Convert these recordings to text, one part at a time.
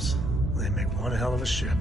those. They make one hell of a ship.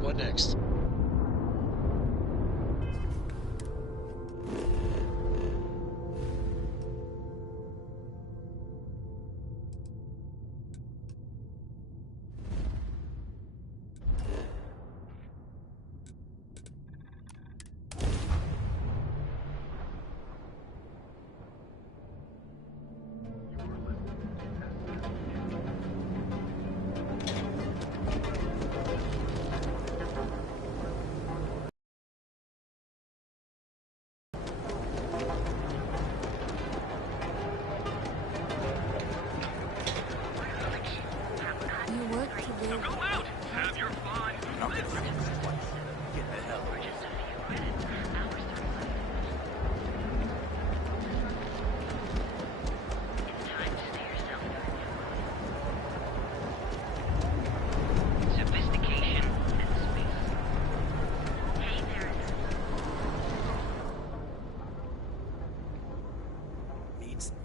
What next?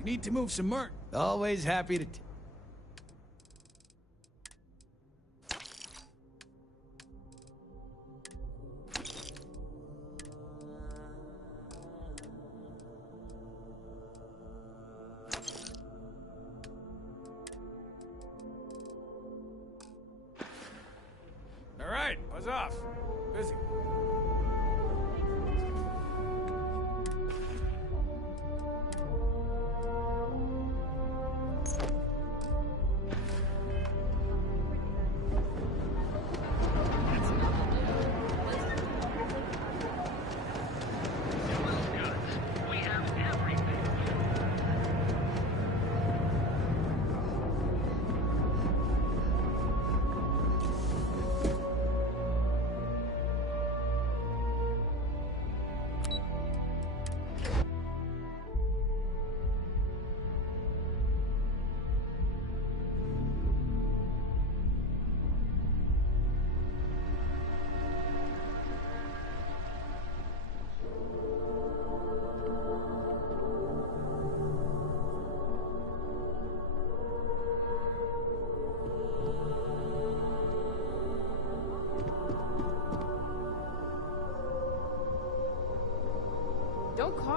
Need to move some merch. Always happy to... All right, buzz off. Busy.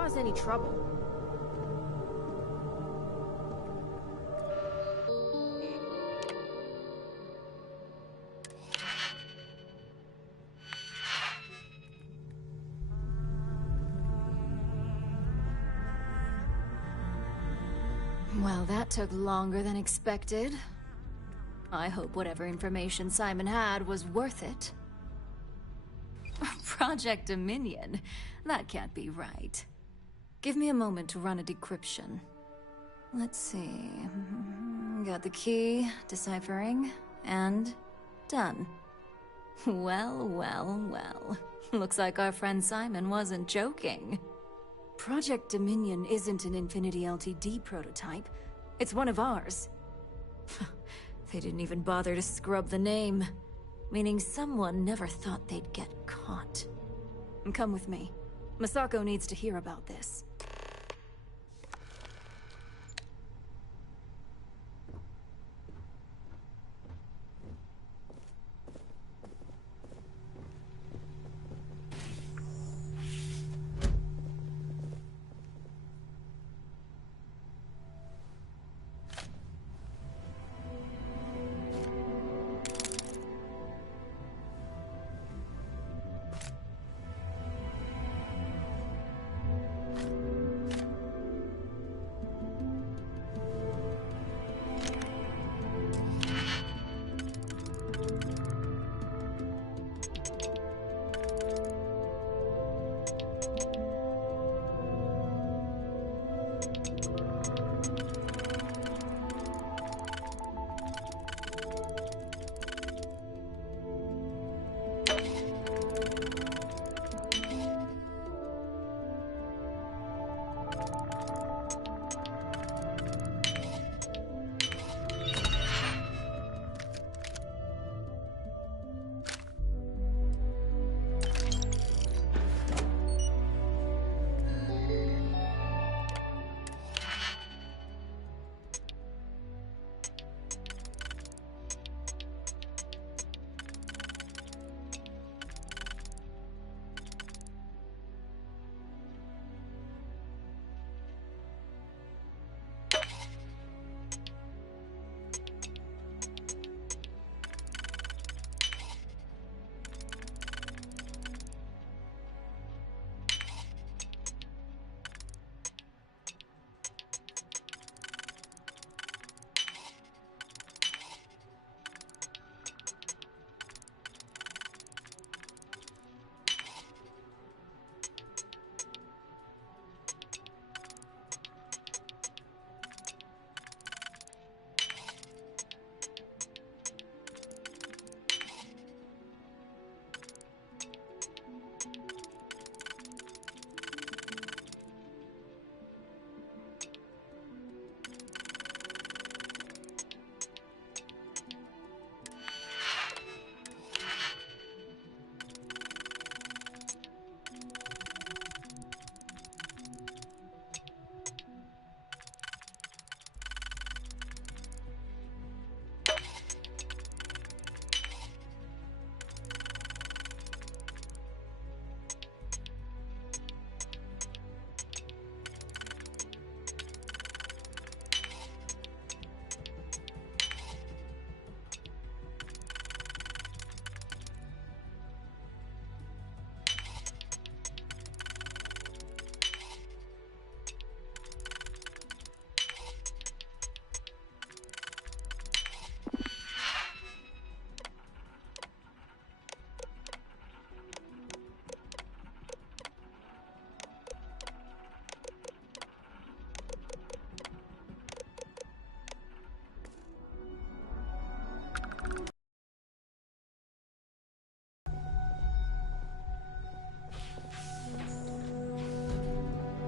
cause any trouble. Well, that took longer than expected. I hope whatever information Simon had was worth it. Project Dominion? That can't be right. Give me a moment to run a decryption. Let's see... Got the key, deciphering, and... done. Well, well, well. Looks like our friend Simon wasn't joking. Project Dominion isn't an Infinity LTD prototype. It's one of ours. They didn't even bother to scrub the name. Meaning someone never thought they'd get caught. Come with me. Masako needs to hear about this.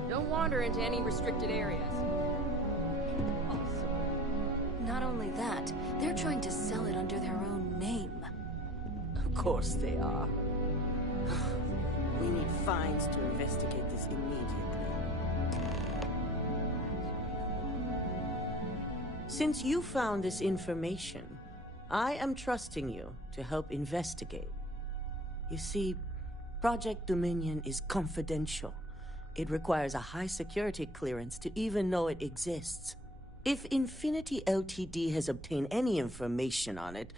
Don't wander into any restricted areas. Not only that, they're trying to sell it under their own name. Of course they are. We need fines to investigate this immediately. Since you found this information, I am trusting you to help investigate. You see, Project Dominion is confidential, It requires a high security clearance to even know it exists. If Infinity Ltd has obtained any information on it,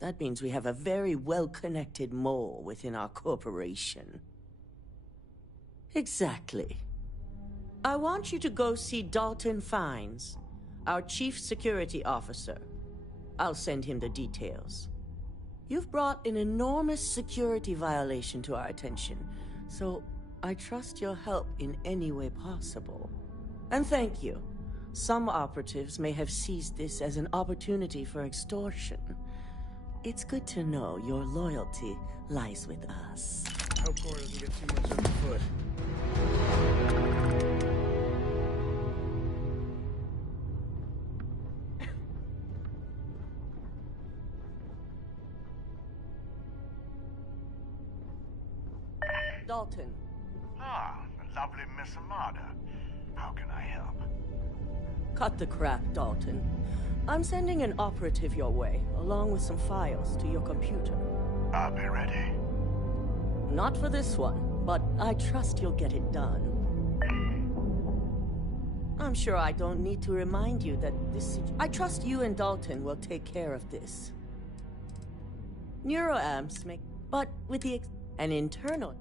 that means we have a very well-connected mole within our corporation. Exactly. I want you to go see Dalton Fines, our Chief Security Officer. I'll send him the details. You've brought an enormous security violation to our attention, so I trust your help in any way possible. And thank you. Some operatives may have seized this as an opportunity for extortion. It's good to know your loyalty lies with us. Hope Gore doesn't get too much underfoot. Dalton. Ah, lovely Miss Amada. How can I help? Cut the crap, Dalton. I'm sending an operative your way, along with some files to your computer. I'll be ready. Not for this one, but I trust you'll get it done. I'm sure I don't need to remind you that I trust you and Dalton will take care of this. Neuroamps make... But with the... An internal...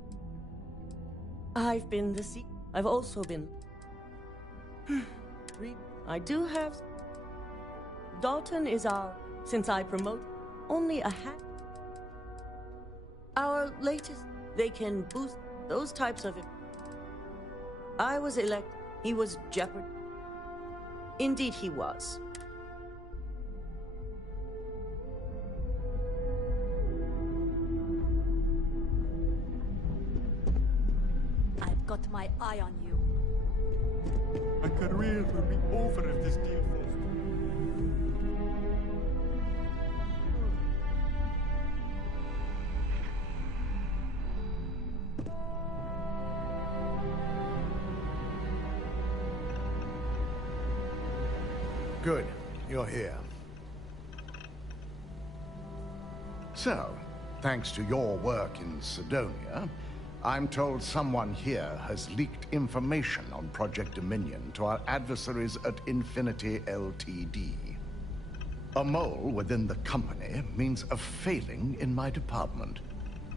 I've been the I've also been... I do have... Dalton is our... Since I promote... Only a hat... Our latest... They can boost those types of... I was elected. He was Jeopard. Indeed he was. I've got my eye on you. My career will be over if this deal falls. Good. You're here. So, thanks to your work in Sidonia, I'm told someone here has leaked information on Project Dominion to our adversaries at Infinity Ltd. A mole within the company means a failing in my department.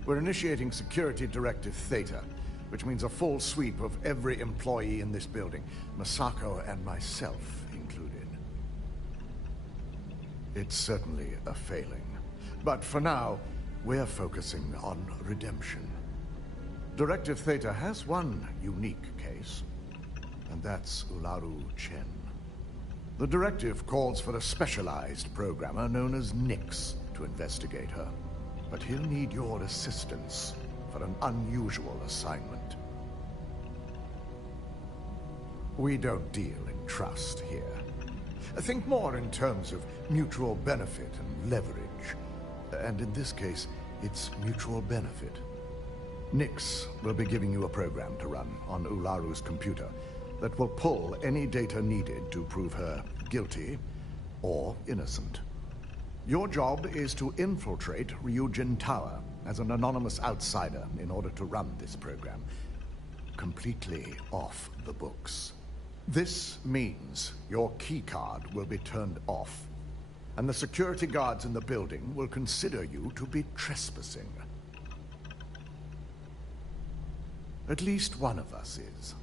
We're initiating Security Directive Theta, which means a full sweep of every employee in this building, Masako and myself included. It's certainly a failing. But for now, we're focusing on redemption. Directive Theta has one unique case, and that's Ularu Chen. The directive calls for a specialized programmer known as Nix to investigate her. But he'll need your assistance for an unusual assignment. We don't deal in trust here. Think more in terms of mutual benefit and leverage. And in this case, it's mutual benefit. Nix will be giving you a program to run on Ularu's computer that will pull any data needed to prove her guilty or innocent. Your job is to infiltrate Ryujin Tower as an anonymous outsider in order to run this program completely off the books. This means your keycard will be turned off, and the security guards in the building will consider you to be trespassing. At least one of us is.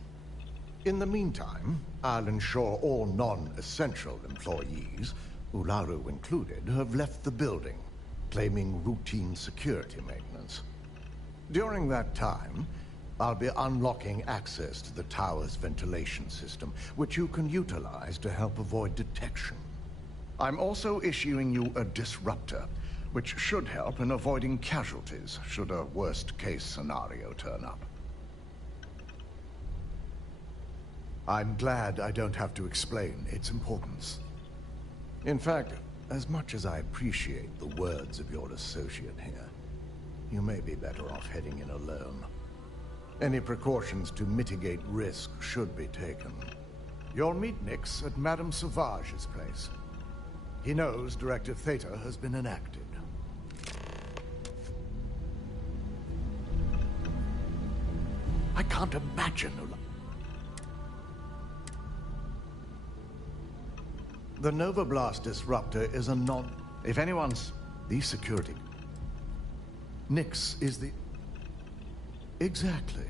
In the meantime, I'll ensure all non-essential employees, Ularu included, have left the building, claiming routine security maintenance. During that time, I'll be unlocking access to the tower's ventilation system, which you can utilize to help avoid detection. I'm also issuing you a disruptor, which should help in avoiding casualties should a worst-case scenario turn up. I'm glad I don't have to explain its importance. In fact, as much as I appreciate the words of your associate here, you may be better off heading in alone. Any precautions to mitigate risk should be taken. You'll meet Nix at Madame Sauvage's place. He knows Directive Theta has been enacted. I can't can't imagine. The Nova Blast disruptor is a non... If anyone's... The security... Nyx is the... Exactly.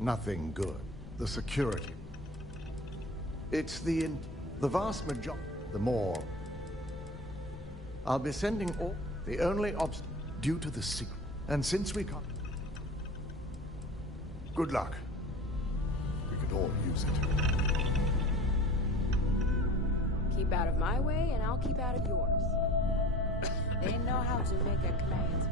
Nothing good. The security. It's the vast majority... The more... I'll be sending all... The only obstacle... Due to the secret. And since we can't... Good luck. We could all use it. Keep out of my way, and I'll keep out of yours. They know how to make a client.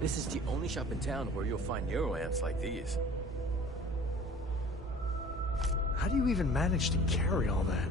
This is the only shop in town where you'll find neuroamps like these. How do you even manage to carry all that?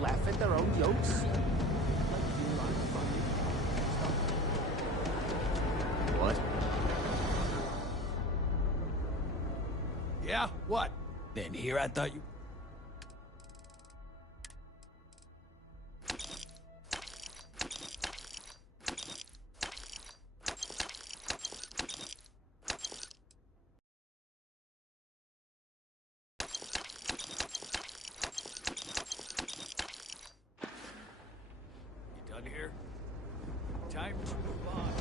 Laugh at their own jokes. What? Yeah, what? Then here I thought you... Here. Time to move on.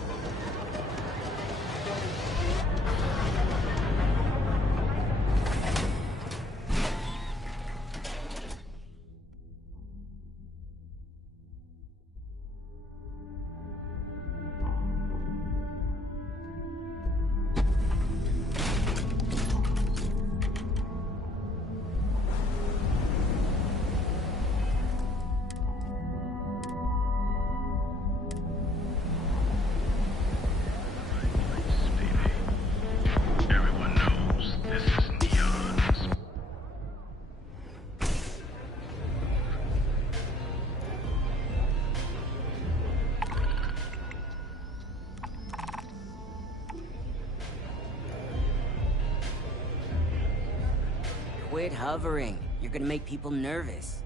Quit hovering. You're gonna make people nervous.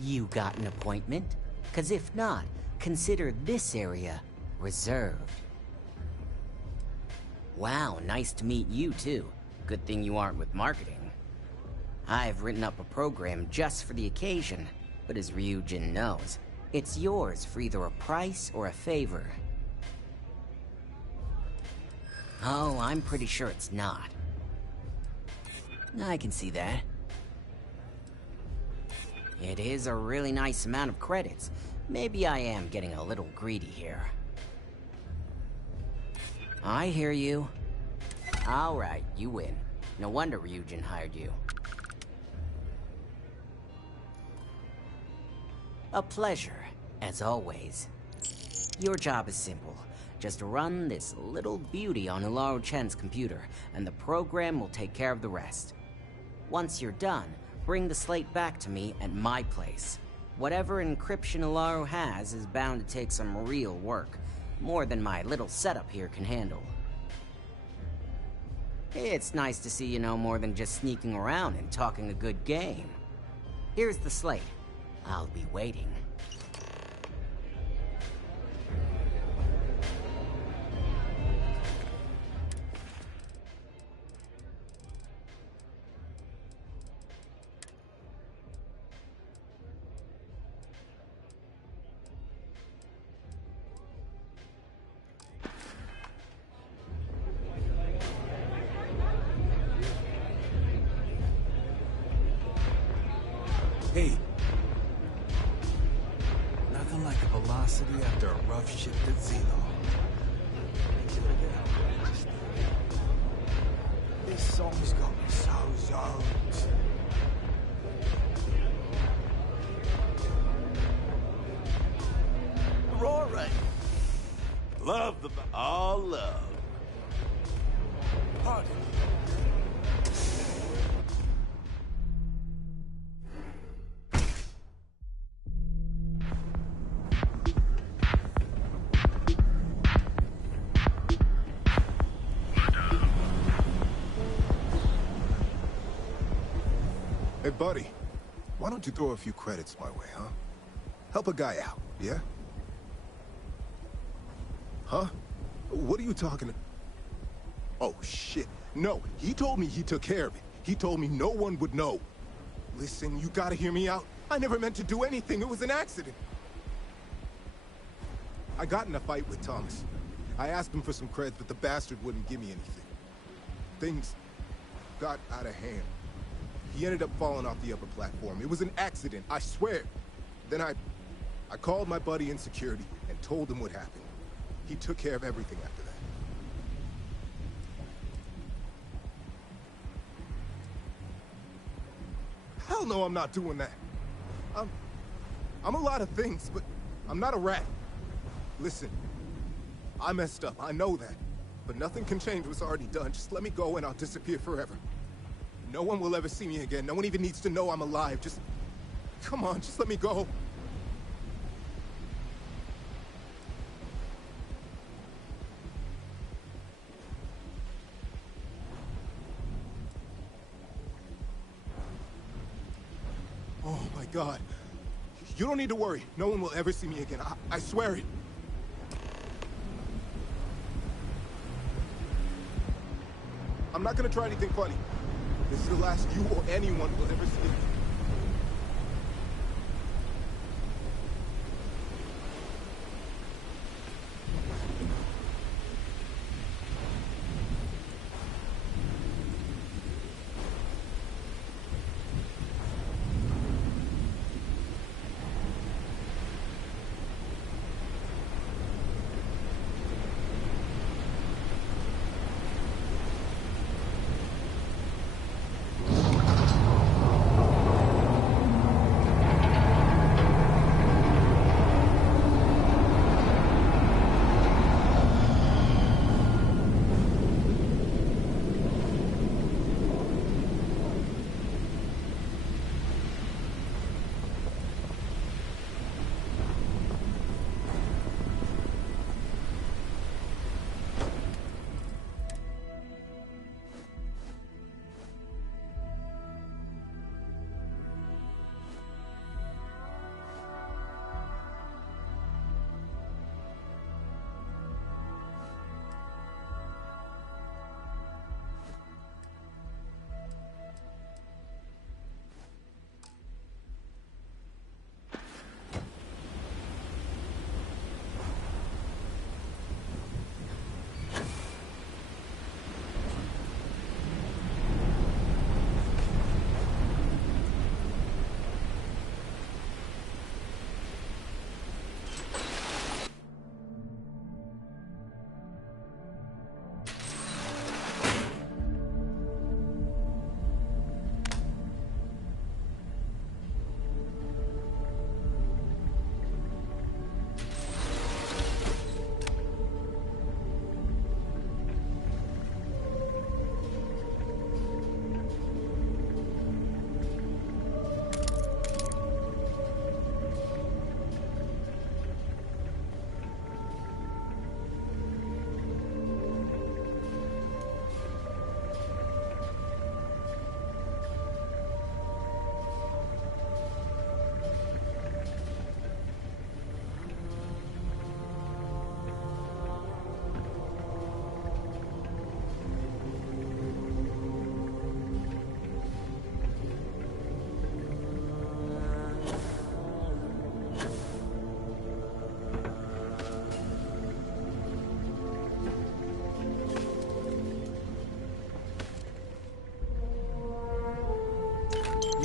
You got an appointment? 'Cause if not, consider this area reserved. Wow, nice to meet you too. Good thing you aren't with marketing. I've written up a program just for the occasion, but as Ryujin knows, it's yours for either a price or a favor. Oh, I'm pretty sure it's not. I can see that. It is a really nice amount of credits. Maybe I am getting a little greedy here. I hear you. Alright, you win. No wonder Ryujin hired you. A pleasure, as always. Your job is simple. Just run this little beauty on Ularu Chen's computer, and the program will take care of the rest. Once you're done, bring the slate back to me at my place. Whatever encryption Ularu has is bound to take some real work. More than my little setup here can handle. It's nice to see you know more than just sneaking around and talking a good game. Here's the slate. I'll be waiting. Hey. Nothing like a velocity. curiosity after a rough shift at Zelo. This song's got me so zoned. Rory. Love the... all love. Pardon. Hey, buddy. Why don't you throw a few credits my way, huh? Help a guy out, yeah? Huh? What are you talking... Oh, shit. No, he told me he took care of it. He told me no one would know. Listen, you gotta hear me out. I never meant to do anything. It was an accident. I got in a fight with Thomas. I asked him for some creds, but the bastard wouldn't give me anything. Things got out of hand. He ended up falling off the upper platform. It was an accident, I swear. Then I called my buddy in security and told him what happened. He took care of everything after that. Hell no, I'm not doing that. I'm a lot of things, but I'm not a rat. Listen, I messed up, I know that. But nothing can change what's already done. Just let me go and I'll disappear forever. No one will ever see me again. No one even needs to know I'm alive. Just... come on, just let me go. Oh my God. You don't need to worry. No one will ever see me again. I swear it. I'm not gonna try anything funny. This is the last you or anyone will ever see.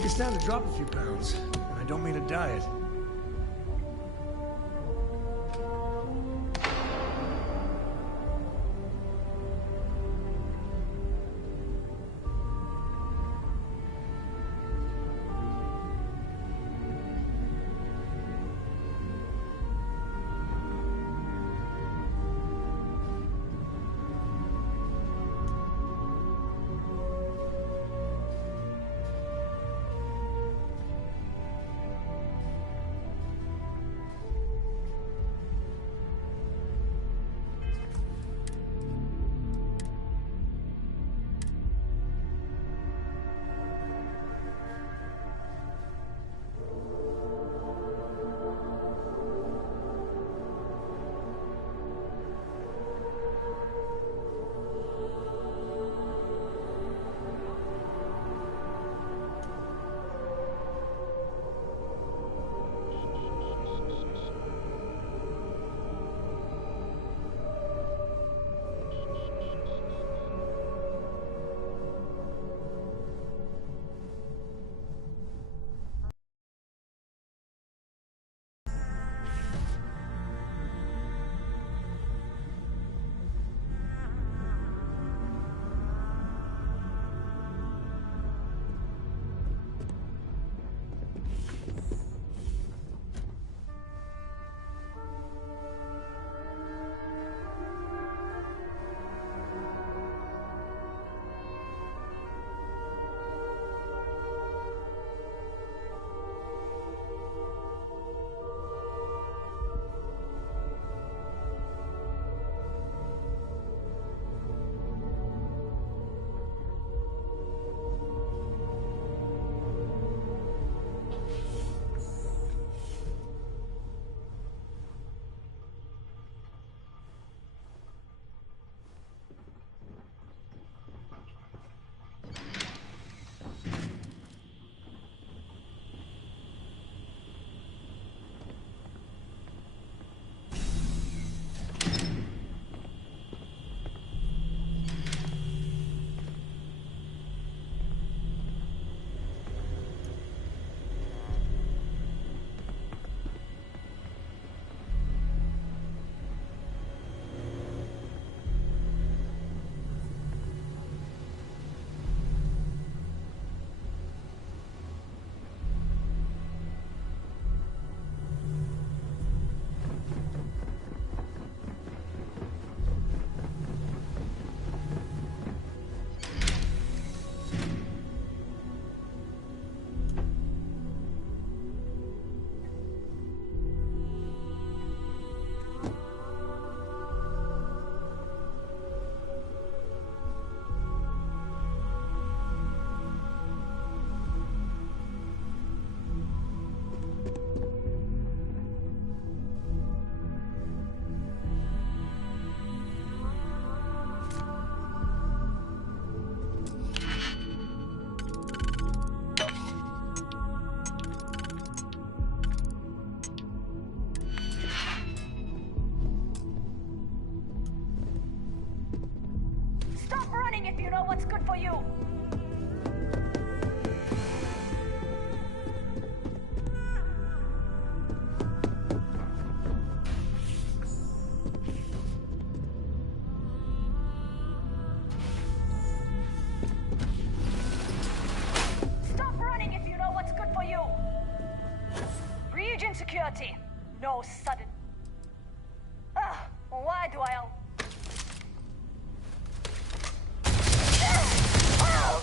You stand to drop a few pounds, and I don't mean a diet. you know what's good for you. Stop running if you know what's good for you. Region security. No sudden. Why do I... Oh!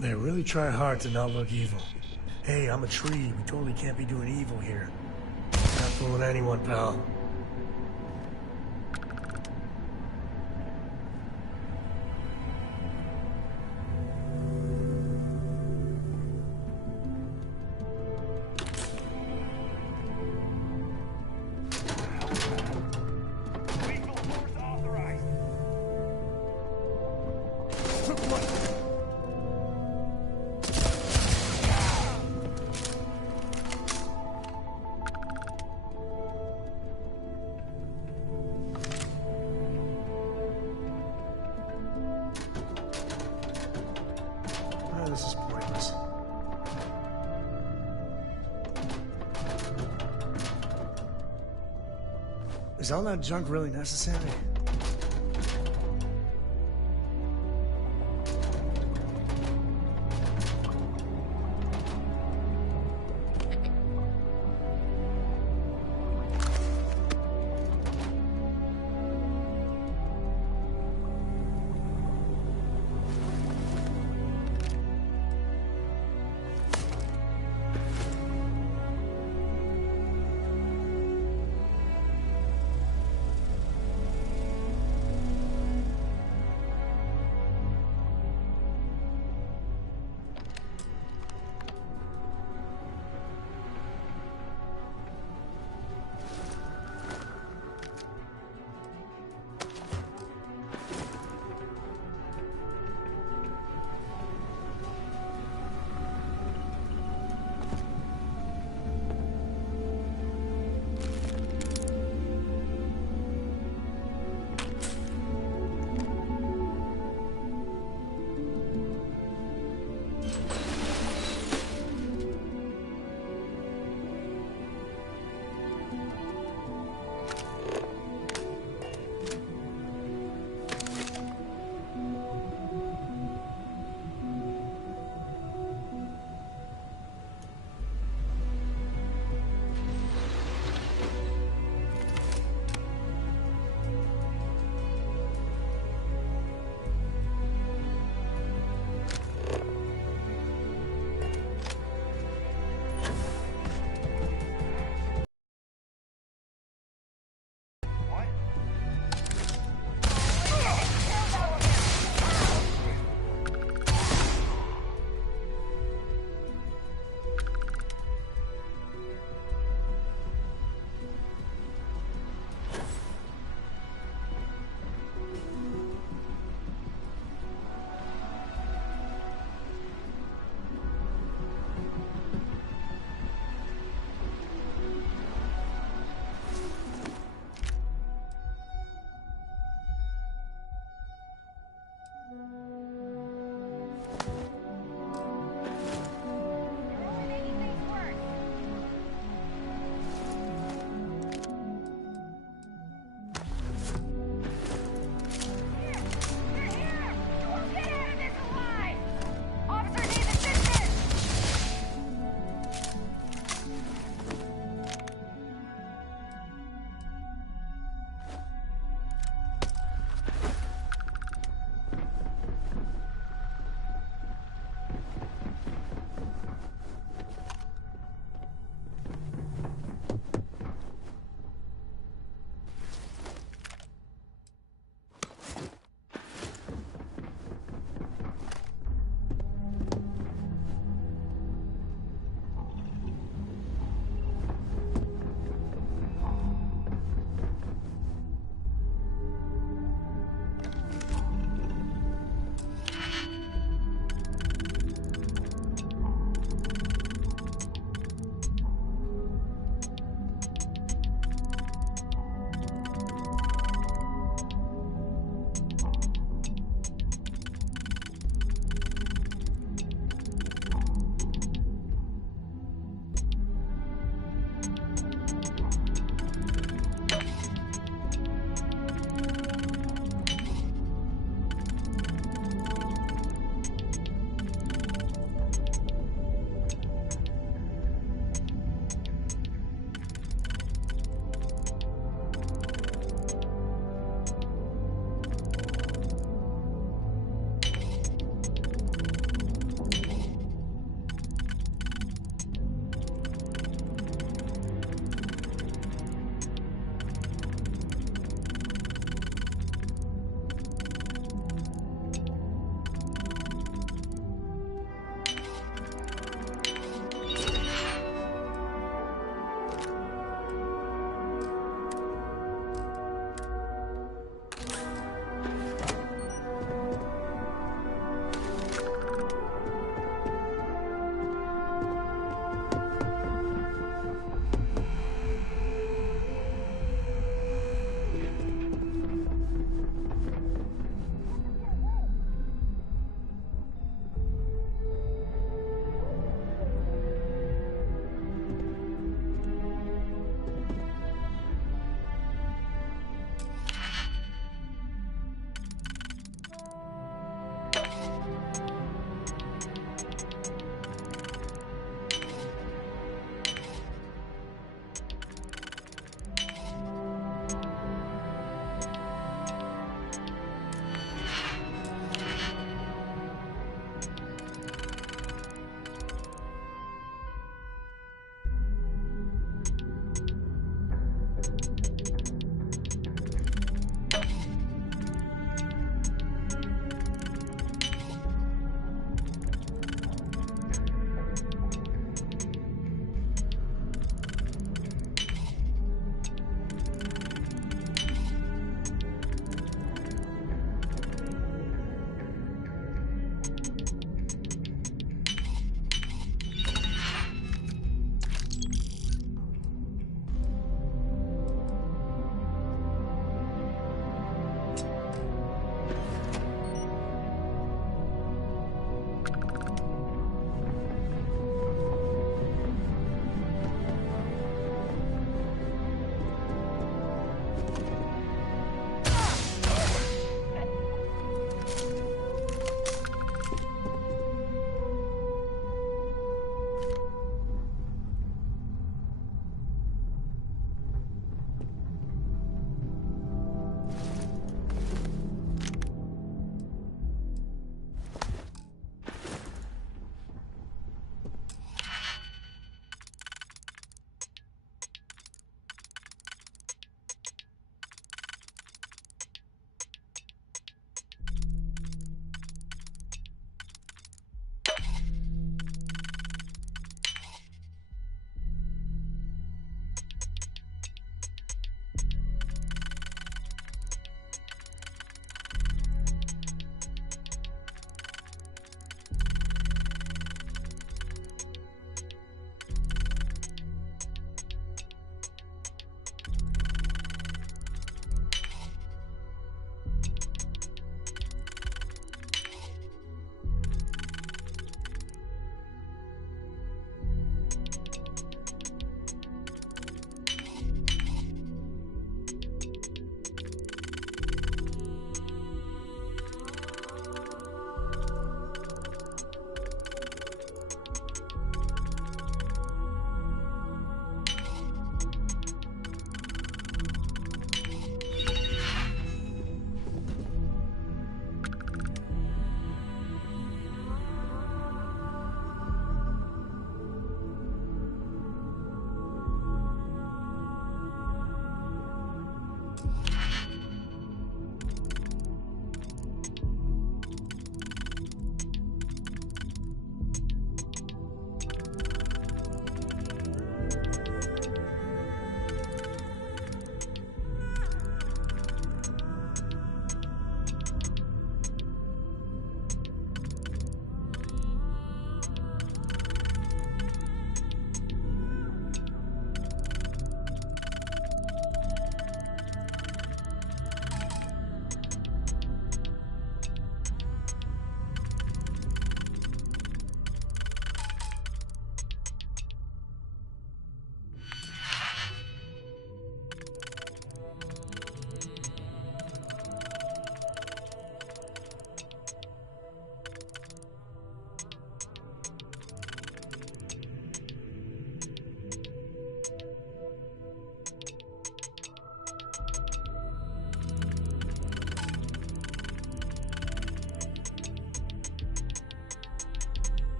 They really try hard to not look evil. Hey, I'm a tree. We totally can't be doing evil here. Not fooling anyone, pal. This is pointless. Is all that junk really necessary?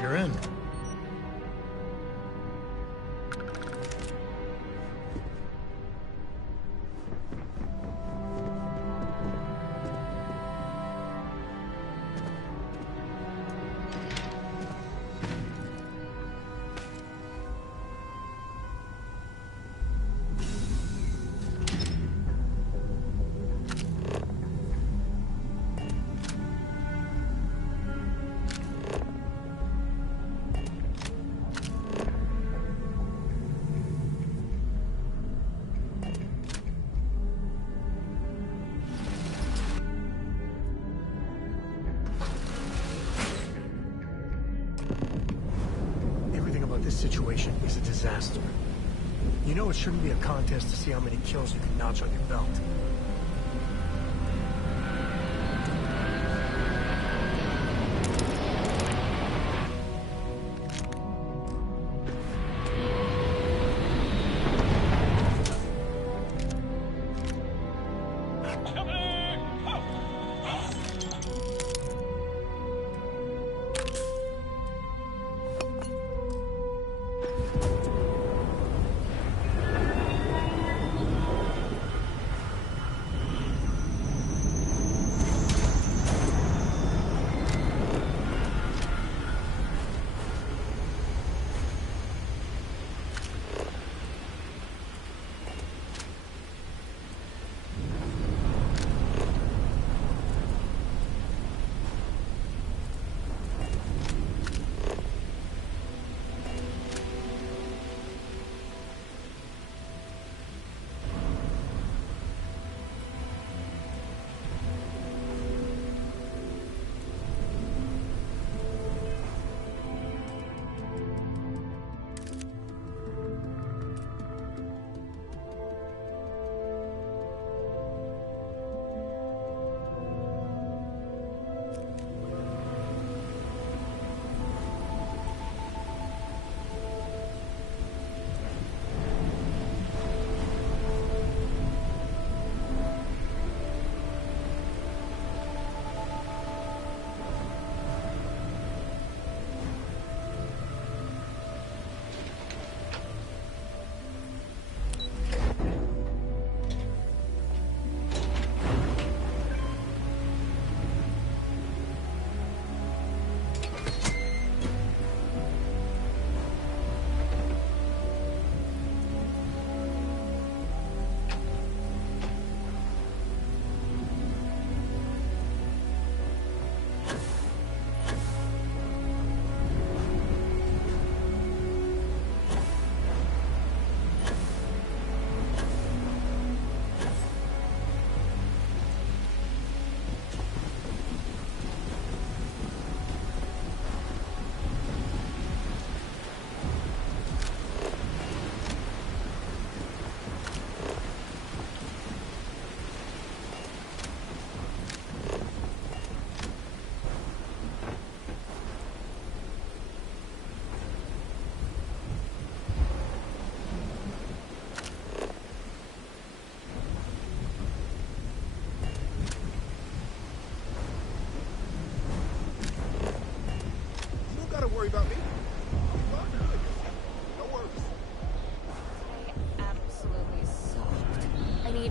You're in. This situation is a disaster. You know it shouldn't be a contest to see how many kills you can notch on your belt.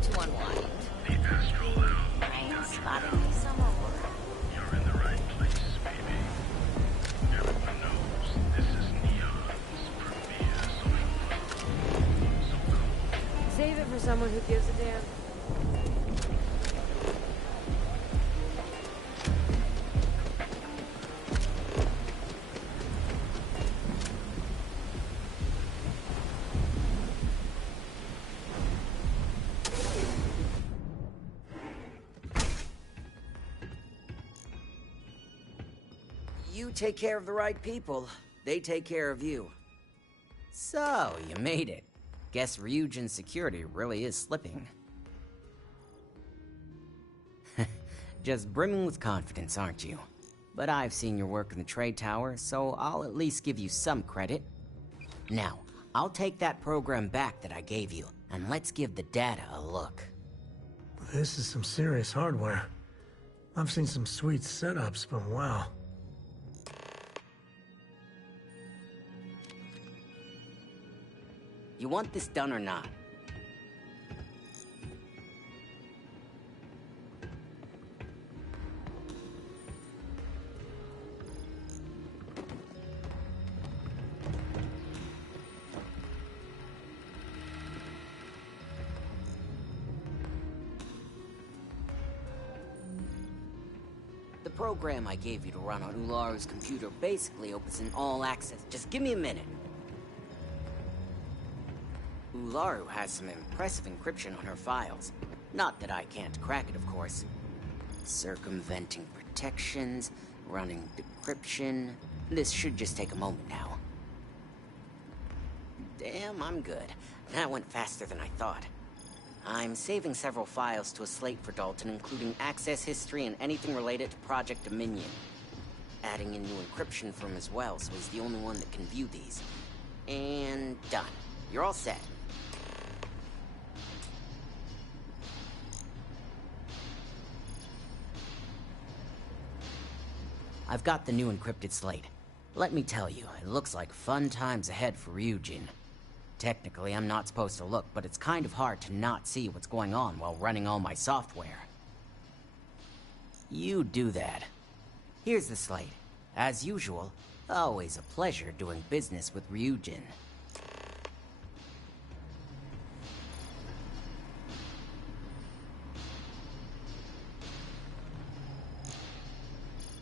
to unwind. The astral elves. Brain spotted me some aurora. You're in the right place, baby. Everyone knows this is Neon's premier social club. So come. Save it for someone who gives a damn. You take care of the right people, they take care of you. So, you made it. Guess Ryujin's security really is slipping. Just brimming with confidence, aren't you? But I've seen your work in the trade tower, so I'll at least give you some credit. Now, I'll take that program back that I gave you, and let's give the data a look. This is some serious hardware. I've seen some sweet setups, but wow. You want this done or not? The program I gave you to run on Ularu's computer basically opens an all-access. Just give me a minute. Ularu has some impressive encryption on her files. Not that I can't crack it, of course. Circumventing protections, running decryption. This should just take a moment now. Damn, I'm good. That went faster than I thought. I'm saving several files to a slate for Dalton, including access history and anything related to Project Dominion. Adding in new encryption for him as well, so he's the only one that can view these. And done. You're all set. I've got the new encrypted slate. Let me tell you, it looks like fun times ahead for Ryujin. Technically, I'm not supposed to look, but it's kind of hard to not see what's going on while running all my software. You do that. Here's the slate. As usual, always a pleasure doing business with Ryujin.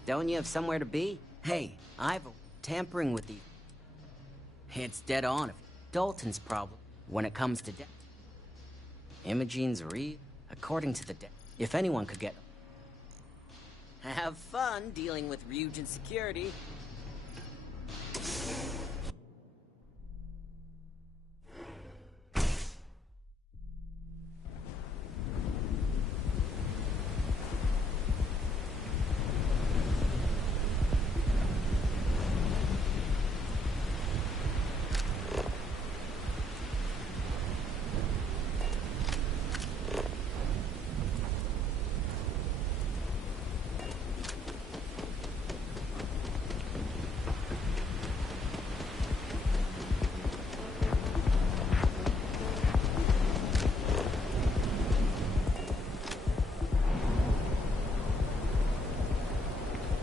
Don't you have somewhere to be? Hey, I've tampering with the... It's dead on. Dalton's problem when it comes to Imogene's according to the if anyone could get... Have fun dealing with Ryujin's security.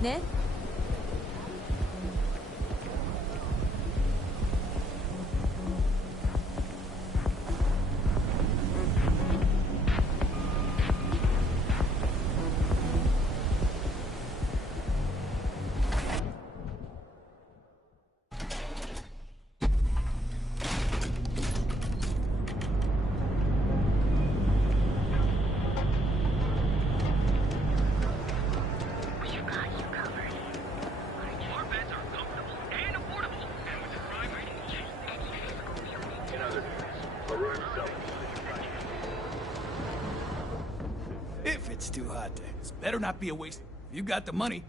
Ned? If it's too hot, this better not be a waste. You got the money.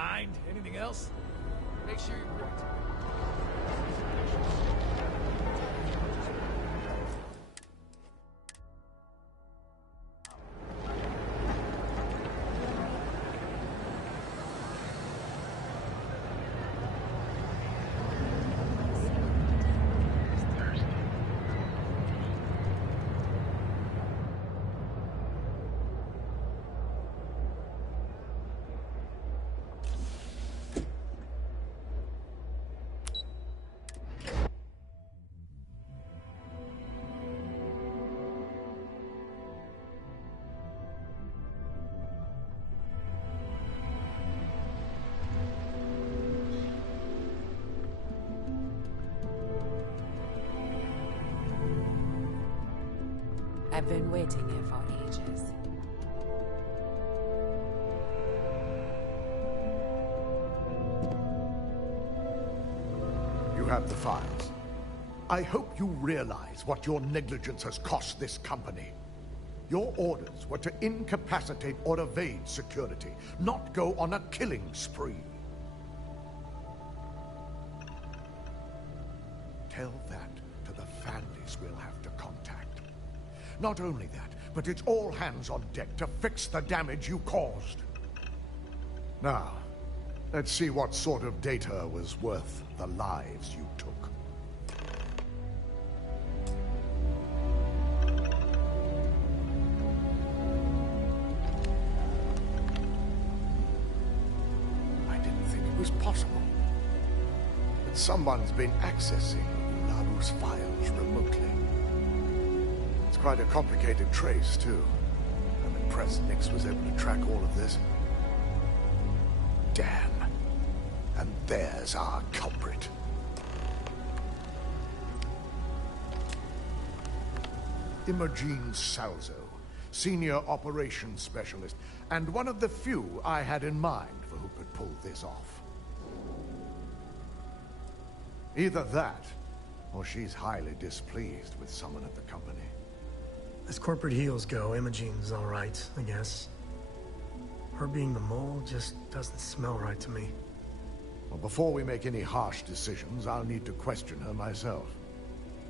Mind? Anything else? Make sure you bring it to me. I've been waiting here for ages. You have the files. I hope you realize what your negligence has cost this company. Your orders were to incapacitate or evade security, not go on a killing spree. Tell that to the families we'll have to contact. Not only that, but it's all hands on deck to fix the damage you caused. Now, let's see what sort of data was worth the lives you took. I didn't think it was possible. But someone's been accessing Laru's files remotely. It's quite a complicated trace, too. I'm impressed Nix was able to track all of this. Damn. And there's our culprit. Imogen Salzo, Senior Operations Specialist, and one of the few I had in mind for who could pull this off. Either that, or she's highly displeased with someone at the company. As corporate heels go, Imogen's all right, I guess. Her being the mole just doesn't smell right to me. Well, before we make any harsh decisions, I'll need to question her myself.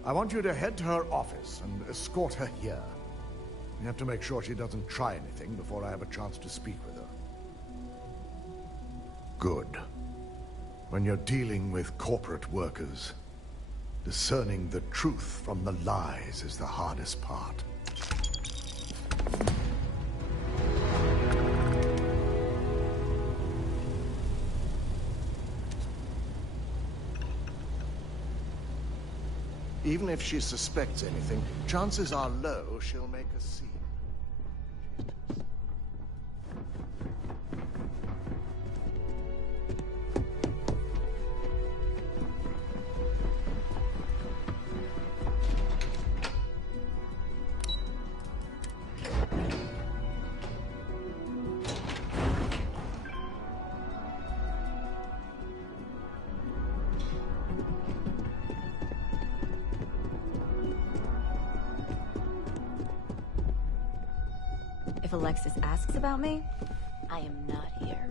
I want you to head to her office and escort her here. You have to make sure she doesn't try anything before I have a chance to speak with her. Good. When you're dealing with corporate workers, discerning the truth from the lies is the hardest part. Even if she suspects anything, chances are low she'll make a scene. If Alexis asks about me, I am not here.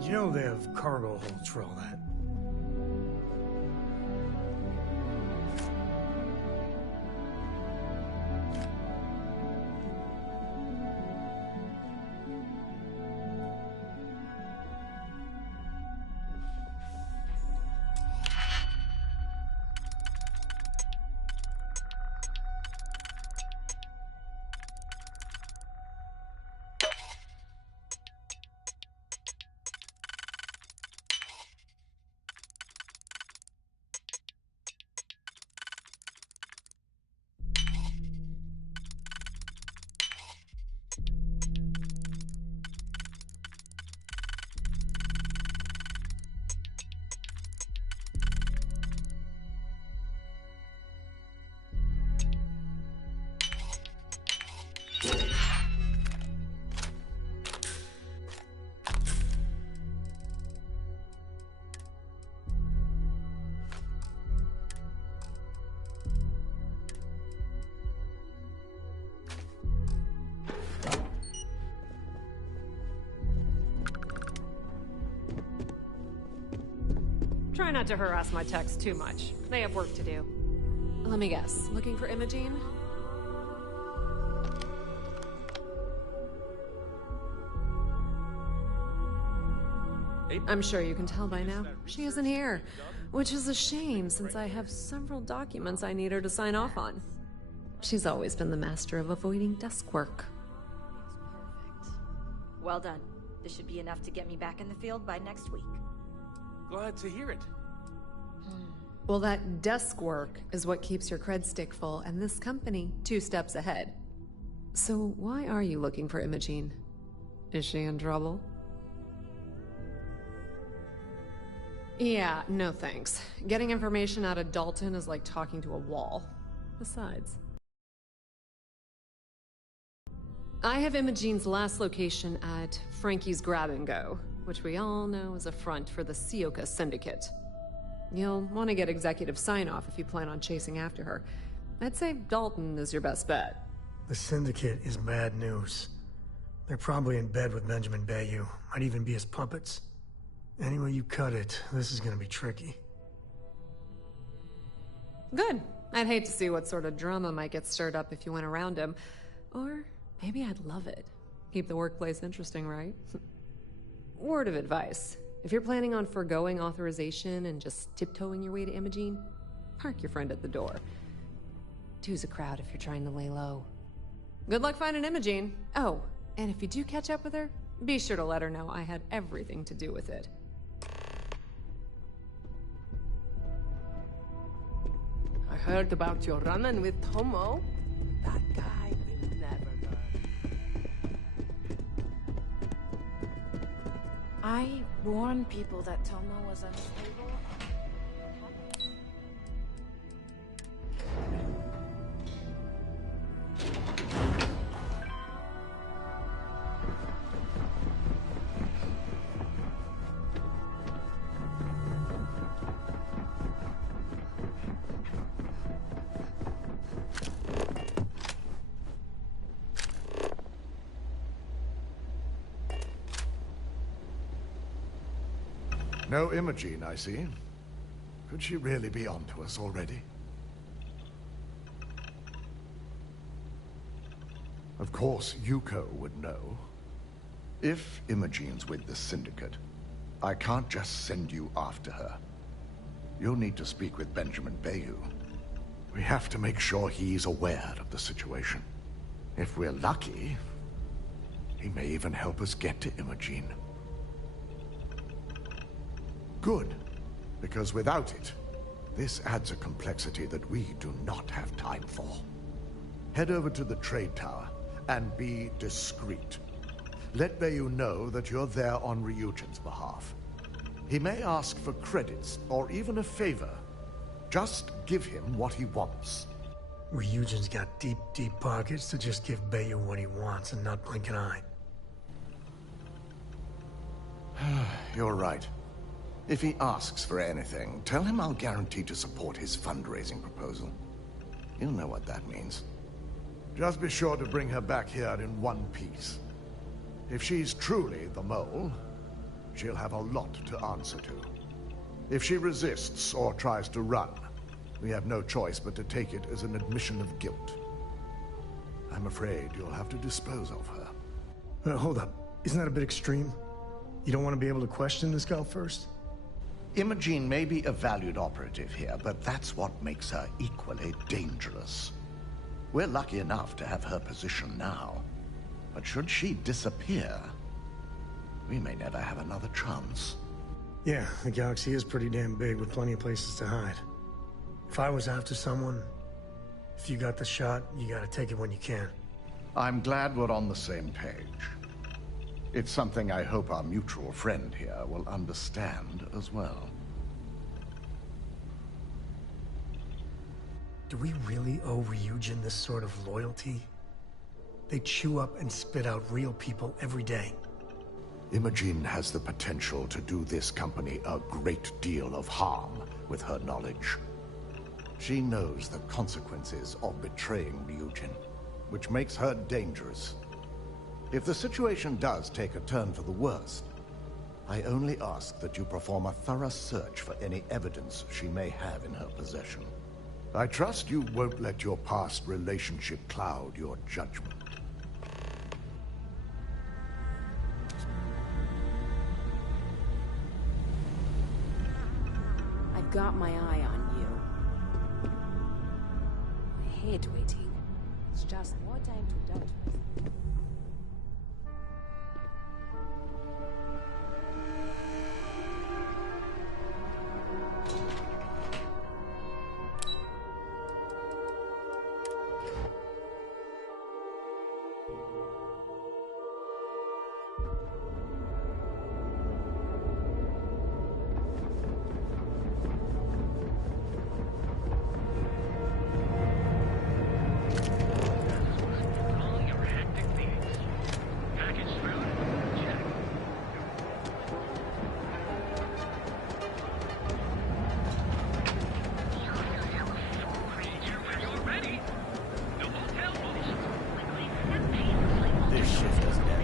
You know they have cargo holds for all that. Try not to harass my techs too much. They have work to do. Let me guess. Looking for Imogene? I'm sure you can tell by now. She isn't here, which is a shame since I have several documents I need her to sign off on. She's always been the master of avoiding desk work. Perfect. Well done. This should be enough to get me back in the field by next week. Glad to hear it. Well, that desk work is what keeps your cred stick full, and this company 2 steps ahead. So why are you looking for Imogene? Is she in trouble? Yeah, no thanks. Getting information out of Dalton is like talking to a wall. Besides, I have Imogene's last location at Frankie's Grab and Go, which we all know is a front for the Sioka Syndicate. You'll want to get executive sign-off if you plan on chasing after her. I'd say Dalton is your best bet. The Syndicate is bad news. They're probably in bed with Benjamin Bayou. Might even be his puppets. Any way you cut it, this is gonna be tricky. Good. I'd hate to see what sort of drama might get stirred up if you went around him. Or maybe I'd love it. Keep the workplace interesting, right? Word of advice. If you're planning on foregoing authorization and just tiptoeing your way to Imogene, park your friend at the door. Two's a crowd if you're trying to lay low. Good luck finding Imogene. Oh, and if you do catch up with her, be sure to let her know I had everything to do with it. I heard about your run-in with Tomo. That guy will never learn. I warned people that Tomo was unstable. No Imogene, I see. Could she really be onto us already? Of course, Yuko would know. If Imogene's with the Syndicate, I can't just send you after her. You'll need to speak with Benjamin Bayou. We have to make sure he's aware of the situation. If we're lucky, he may even help us get to Imogene. Good, because without it, this adds a complexity that we do not have time for. Head over to the trade tower and be discreet. Let Bayou know that you're there on Ryujin's behalf. He may ask for credits or even a favor. Just give him what he wants. Ryujin's got deep, deep pockets to just give Bayou what he wants and not blink an eye. You're right. If he asks for anything, tell him I'll guarantee to support his fundraising proposal. He'll know what that means. Just be sure to bring her back here in one piece. If she's truly the mole, she'll have a lot to answer to. If she resists or tries to run, we have no choice but to take it as an admission of guilt. I'm afraid you'll have to dispose of her. Hold up. Isn't that a bit extreme? You don't want to be able to question this girl first? Imogene may be a valued operative here, but that's what makes her equally dangerous. We're lucky enough to have her position now, but should she disappear, we may never have another chance. Yeah, the galaxy is pretty damn big with plenty of places to hide. If I was after someone, if you got the shot, you gotta take it when you can. I'm glad we're on the same page. It's something I hope our mutual friend here will understand as well. Do we really owe Ryujin this sort of loyalty? They chew up and spit out real people every day. Imogene has the potential to do this company a great deal of harm with her knowledge. She knows the consequences of betraying Ryujin, which makes her dangerous. If the situation does take a turn for the worst, I only ask that you perform a thorough search for any evidence she may have in her possession. I trust you won't let your past relationship cloud your judgment. I've got my eye on you. I hate waiting. It's just more time to doubt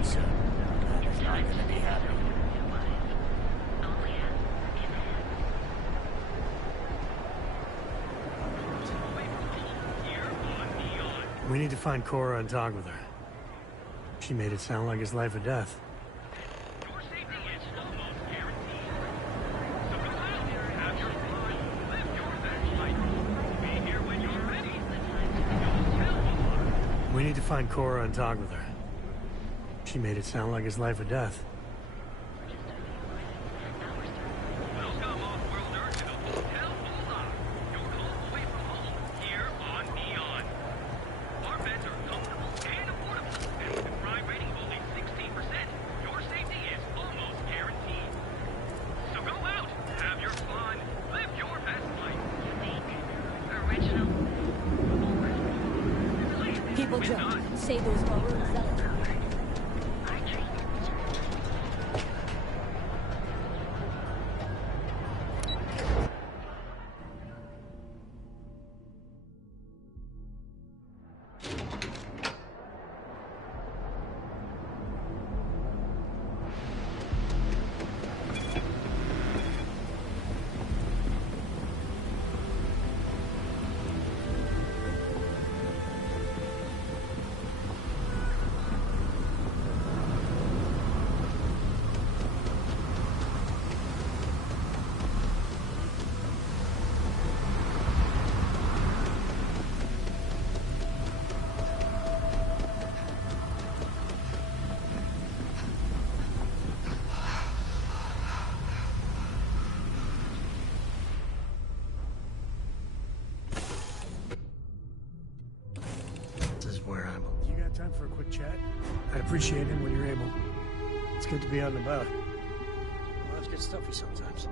myself. We need to find Cora and talk with her. She made it sound like it's life or death. We need to find Cora and talk with her. She made it sound like it's life or death. People joke. Say those words. Time for a quick chat? I'd appreciate it when you're able. It's good to be out and about. Lives get stuffy sometimes.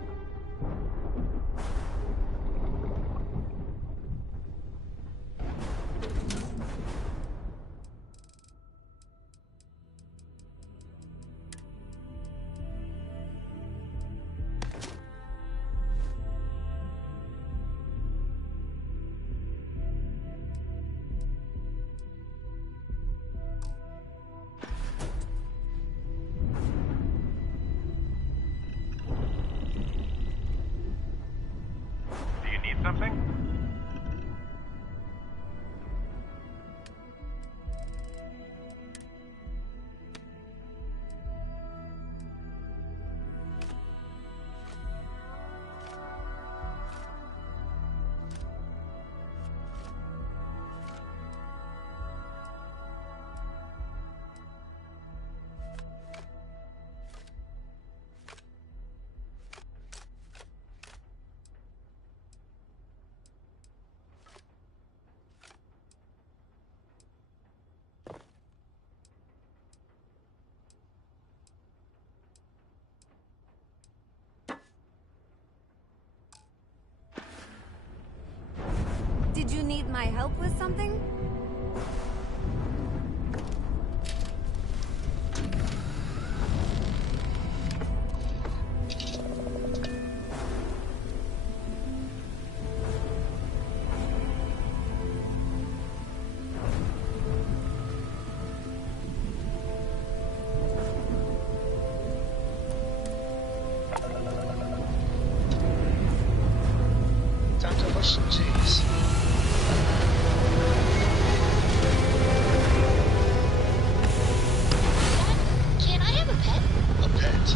Something? Did you need my help with something? Jeez. Can I have a pet? A pet?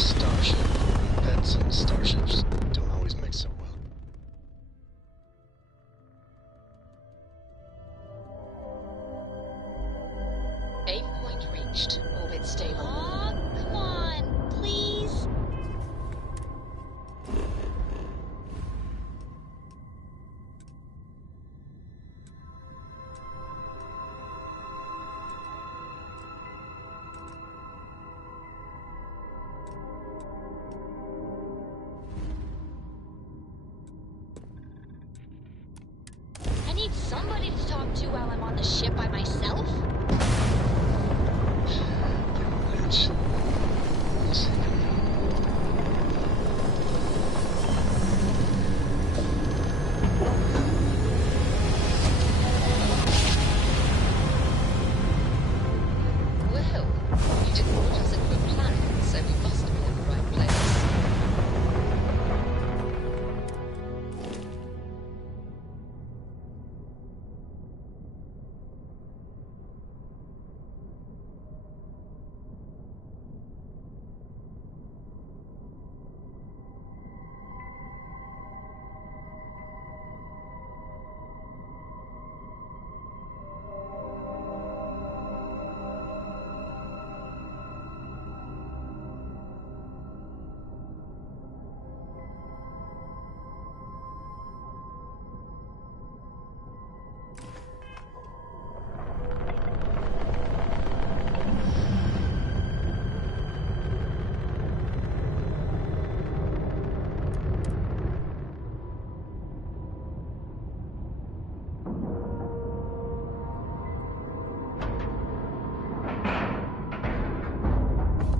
Starship. Pets and starships don't always mix so well. Aim point reached. Orbit stable. Aw, come on, please. I need somebody to talk to while I'm on the ship by myself. Bitch. We'll see. Well, you didn't put us into a plan, so we must be in the right place.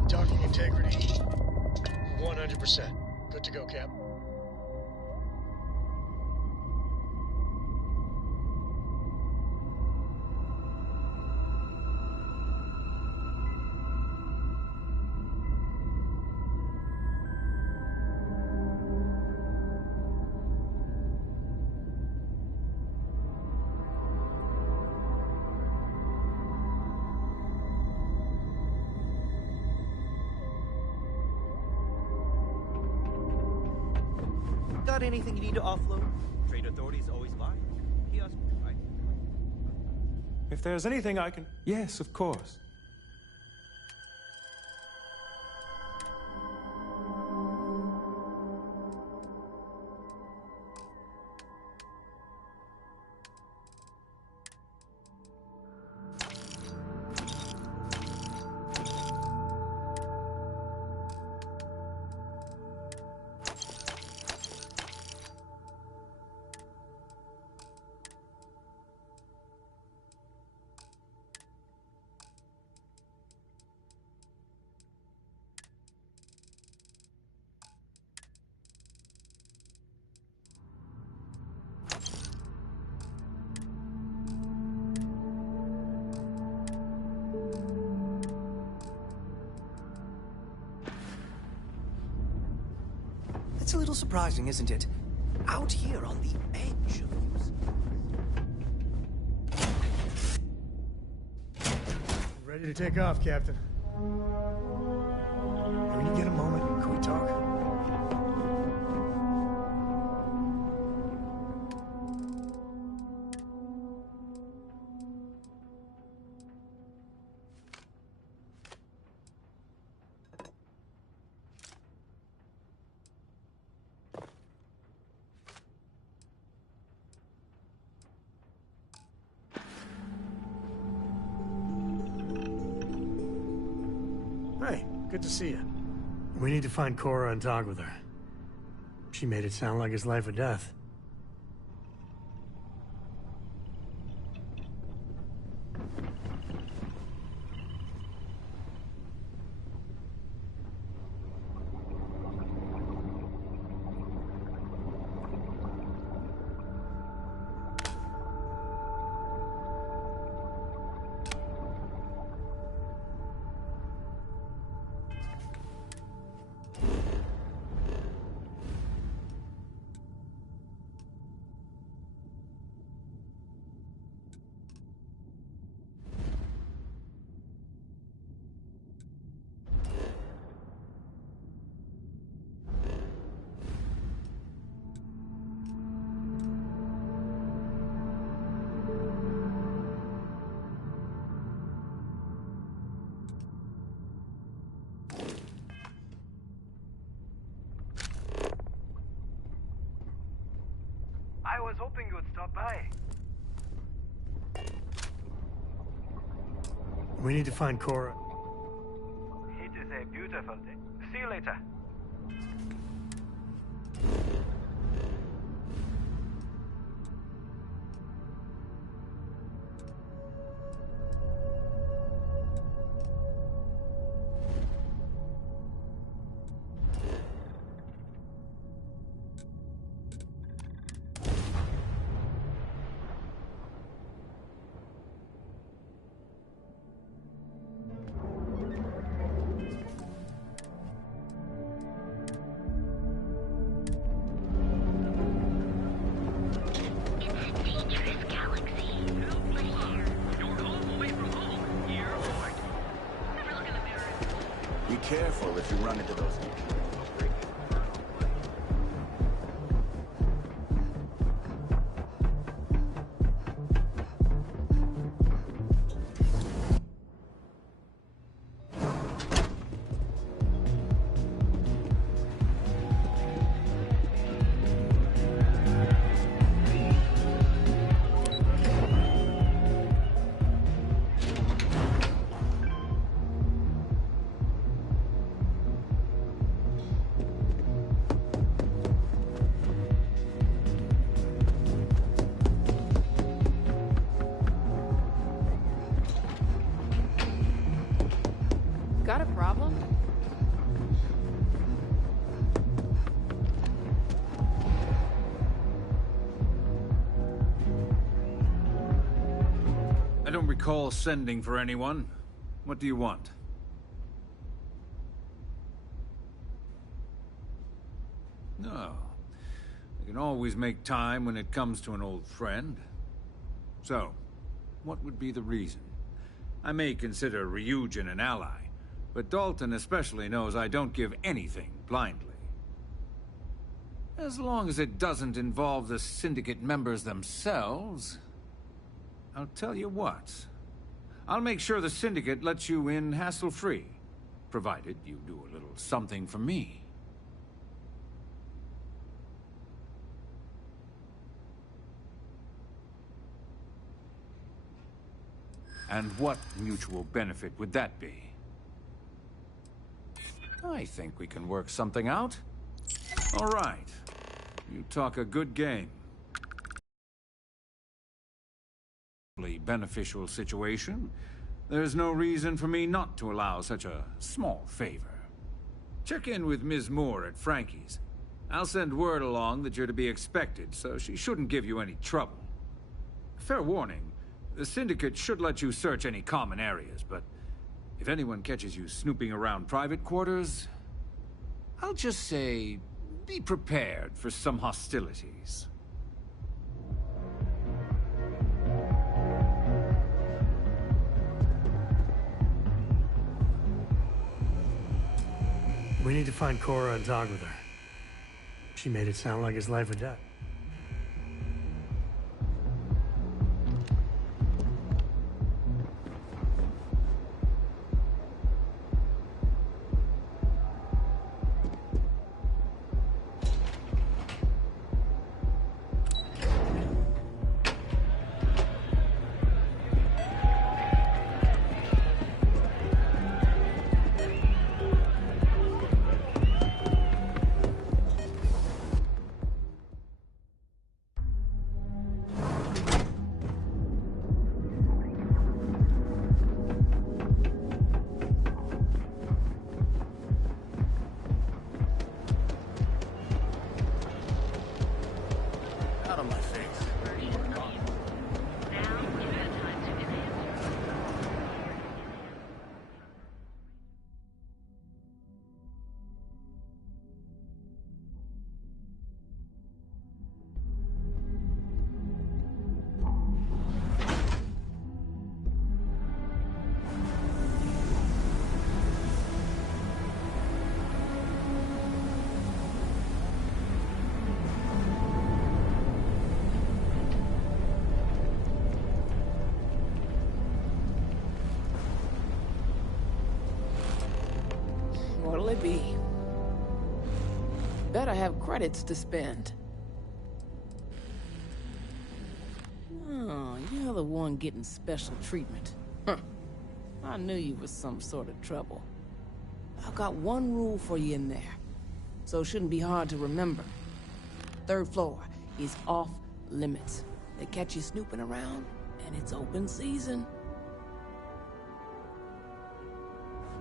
Docking integrity, 100%. Good to go, Cap. Got anything you need to offload? Trade authorities always buy. Kiosk, right? If there's anything I can... Yes, of course. It's a little surprising, isn't it? Out here on the edge of things. Ready to take off, Captain. When you get a moment, can we talk? Hey, good to see you. We need to find Cora and talk with her. She made it sound like it's life or death. stop by. We need to find Cora. It is a beautiful day. See you later. Be careful if you run into those. Got a problem? I don't recall sending for anyone. What do you want? No. I can always make time when it comes to an old friend. So, what would be the reason? I may consider Ryujin an ally, but Dalton especially knows I don't give anything blindly. As long as it doesn't involve the Syndicate members themselves, I'll tell you what. I'll make sure the Syndicate lets you in hassle-free, provided you do a little something for me. And what mutual benefit would that be? I think we can work something out. All right. You talk a good game. Beneficial situation. There's no reason for me not to allow such a small favor. Check in with Ms. Moore at Frankie's. I'll send word along that you're to be expected, so she shouldn't give you any trouble. Fair warning, the Syndicate should let you search any common areas, but if anyone catches you snooping around private quarters, I'll just say, be prepared for some hostilities. We need to find Cora and talk with her. She made it sound like it's life or death. What'll it be? Bet I have credits to spend. the one getting special treatment. Huh. I knew you was some sort of trouble. I've got one rule for you in there, so it shouldn't be hard to remember. 3rd floor is off limits. They catch you snooping around, and it's open season.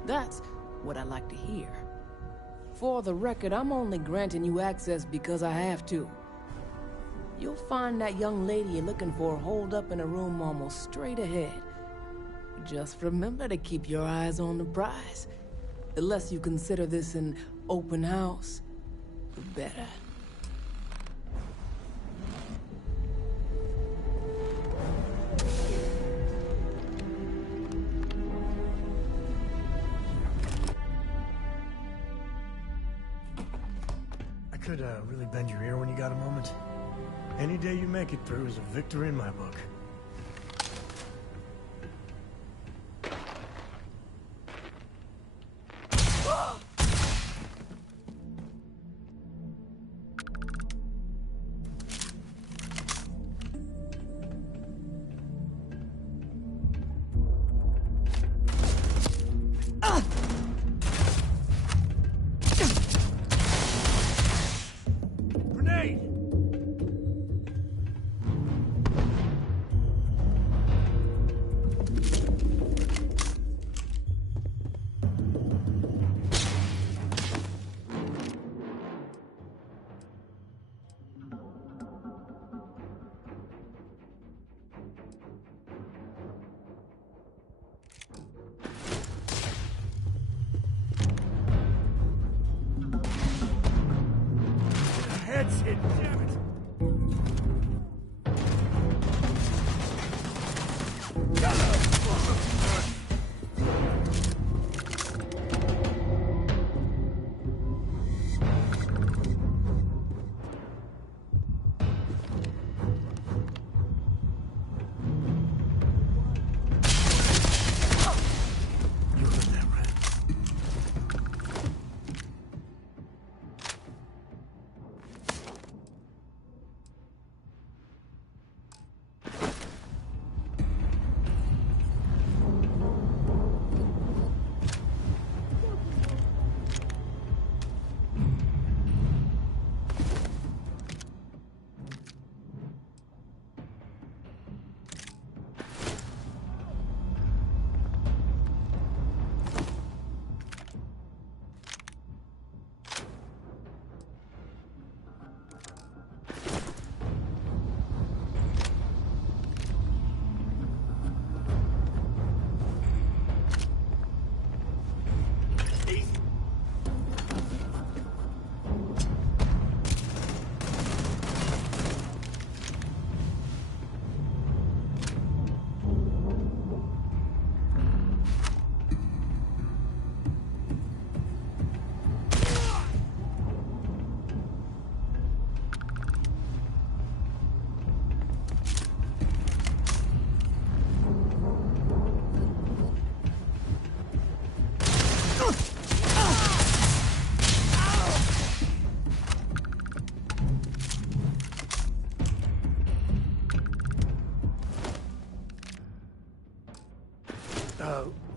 That's what I like to hear. For the record, I'm only granting you access because I have to. You'll find that young lady you're looking for holed up in a room almost straight ahead. Just remember to keep your eyes on the prize. The less you consider this an open house, the better. I could really bend your ear when you got a moment. Any day you make it through is a victory in my book. That's it, damn it!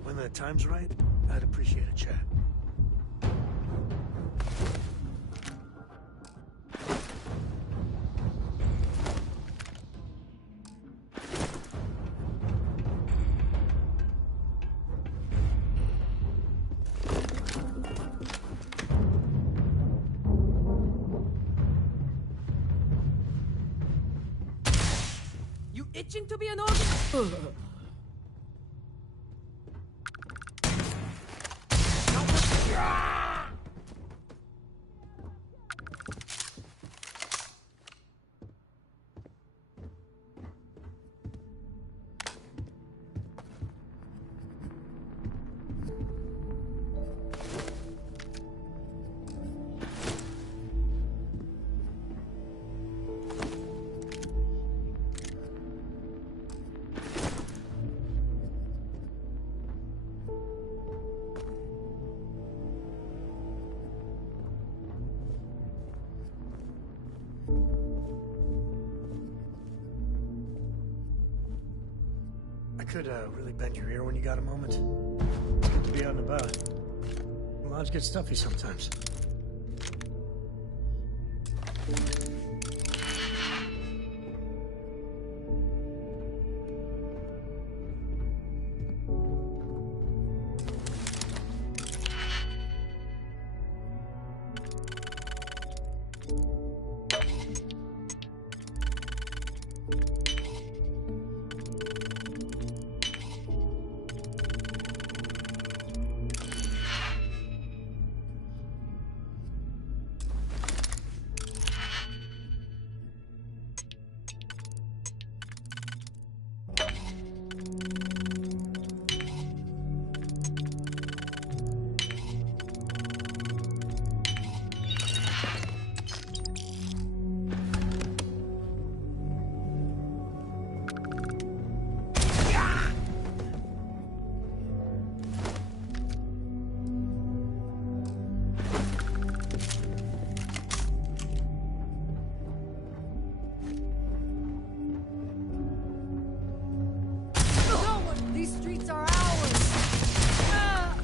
When the time's right, I'd appreciate a chat. You itching to be an organ? I could really bend your ear when you got a moment. It's good to be out and about. The lodge gets stuffy sometimes. These streets are ours! Ah!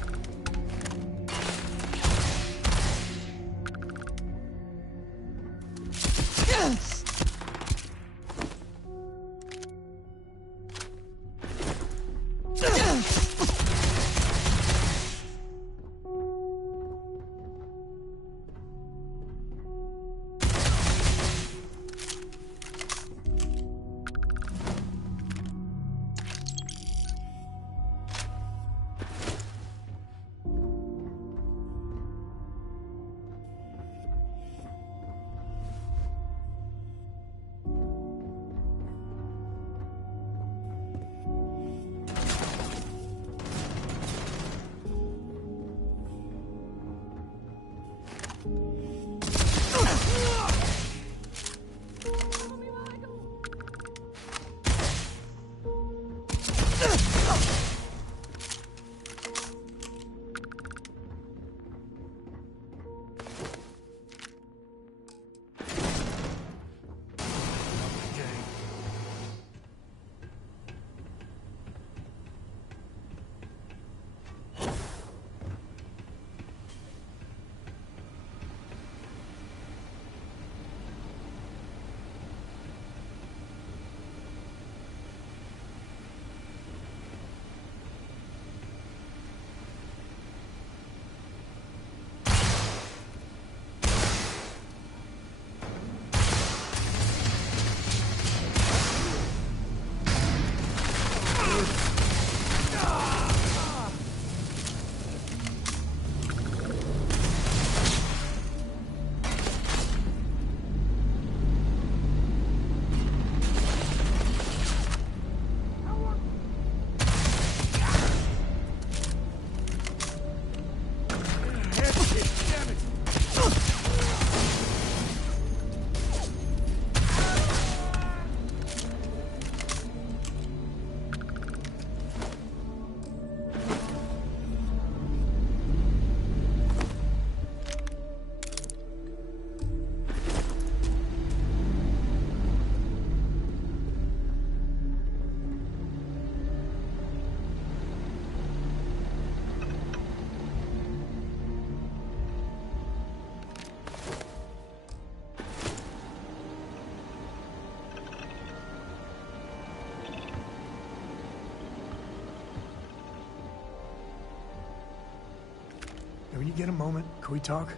When you get a moment, can we talk?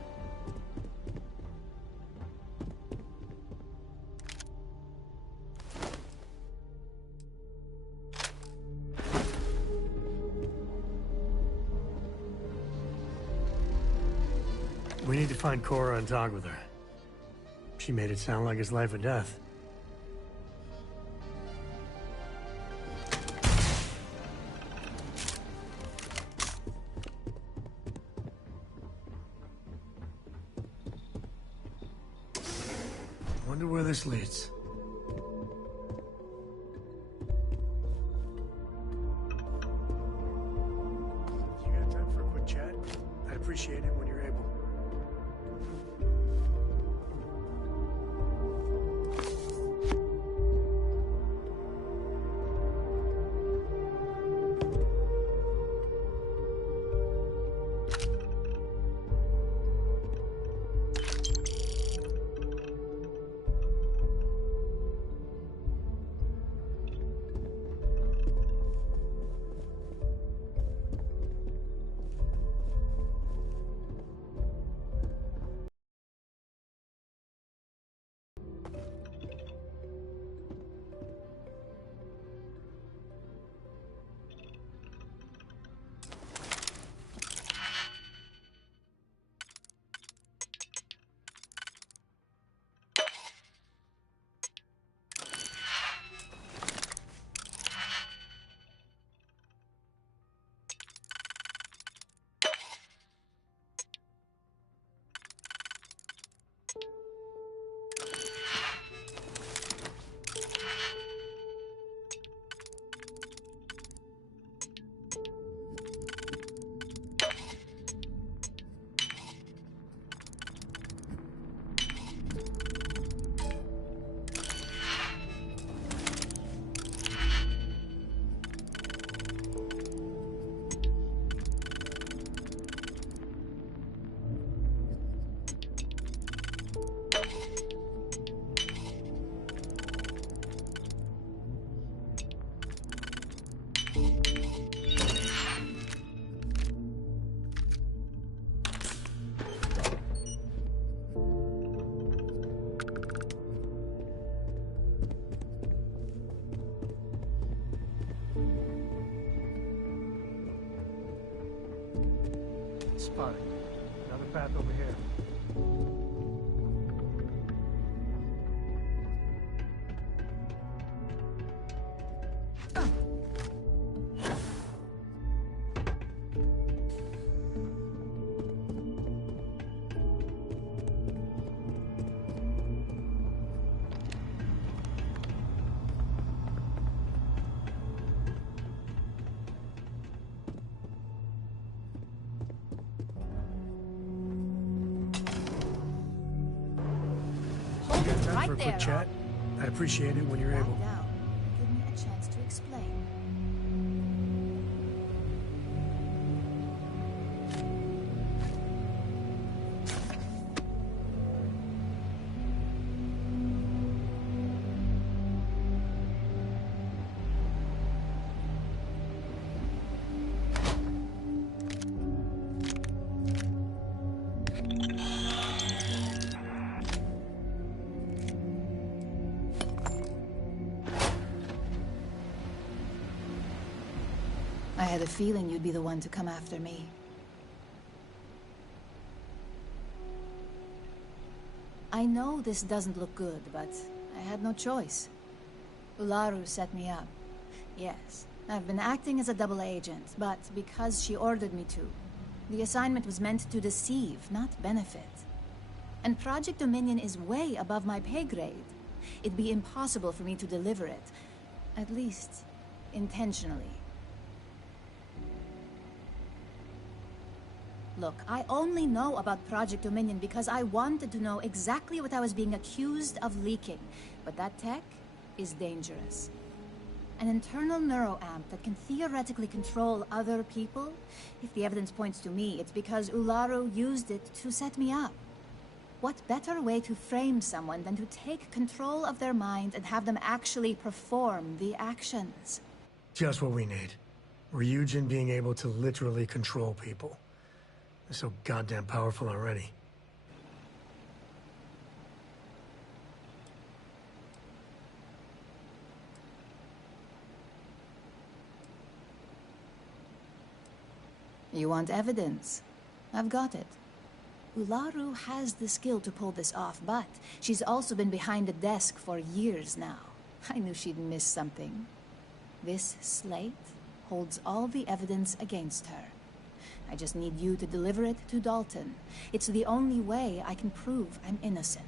We need to find Cora and talk with her. She made it sound like it's life or death. Wonder where this leads. You got time for a quick chat? I'd appreciate it when you're able. spotted. Another path over here. For a quick chat. I'd appreciate it when you're able. Now, give me a chance to explain. I had a feeling you'd be the one to come after me. I know this doesn't look good, but I had no choice. Ularu set me up. Yes, I've been acting as a double agent, but because she ordered me to. The assignment was meant to deceive, not benefit. And Project Dominion is way above my pay grade. It'd be impossible for me to deliver it. At least, intentionally. Look, I only know about Project Dominion because I wanted to know exactly what I was being accused of leaking. But that tech is dangerous. An internal neuroamp that can theoretically control other people? If the evidence points to me, it's because Ularu used it to set me up. What better way to frame someone than to take control of their mind and have them actually perform the actions? Just what we need. Ryujin being able to literally control people. They're so goddamn powerful already. You want evidence? I've got it. Ularu has the skill to pull this off, but she's also been behind the desk for years now. I knew she'd miss something. This slate holds all the evidence against her. I just need you to deliver it to Dalton. It's the only way I can prove I'm innocent.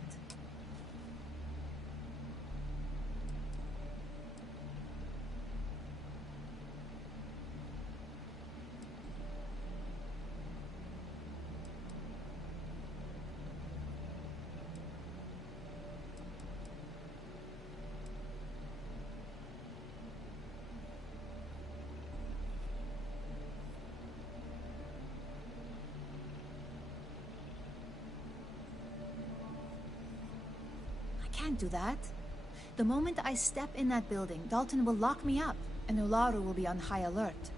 Can't do that. The moment I step in that building, Dalton will lock me up, and Ularu will be on high alert.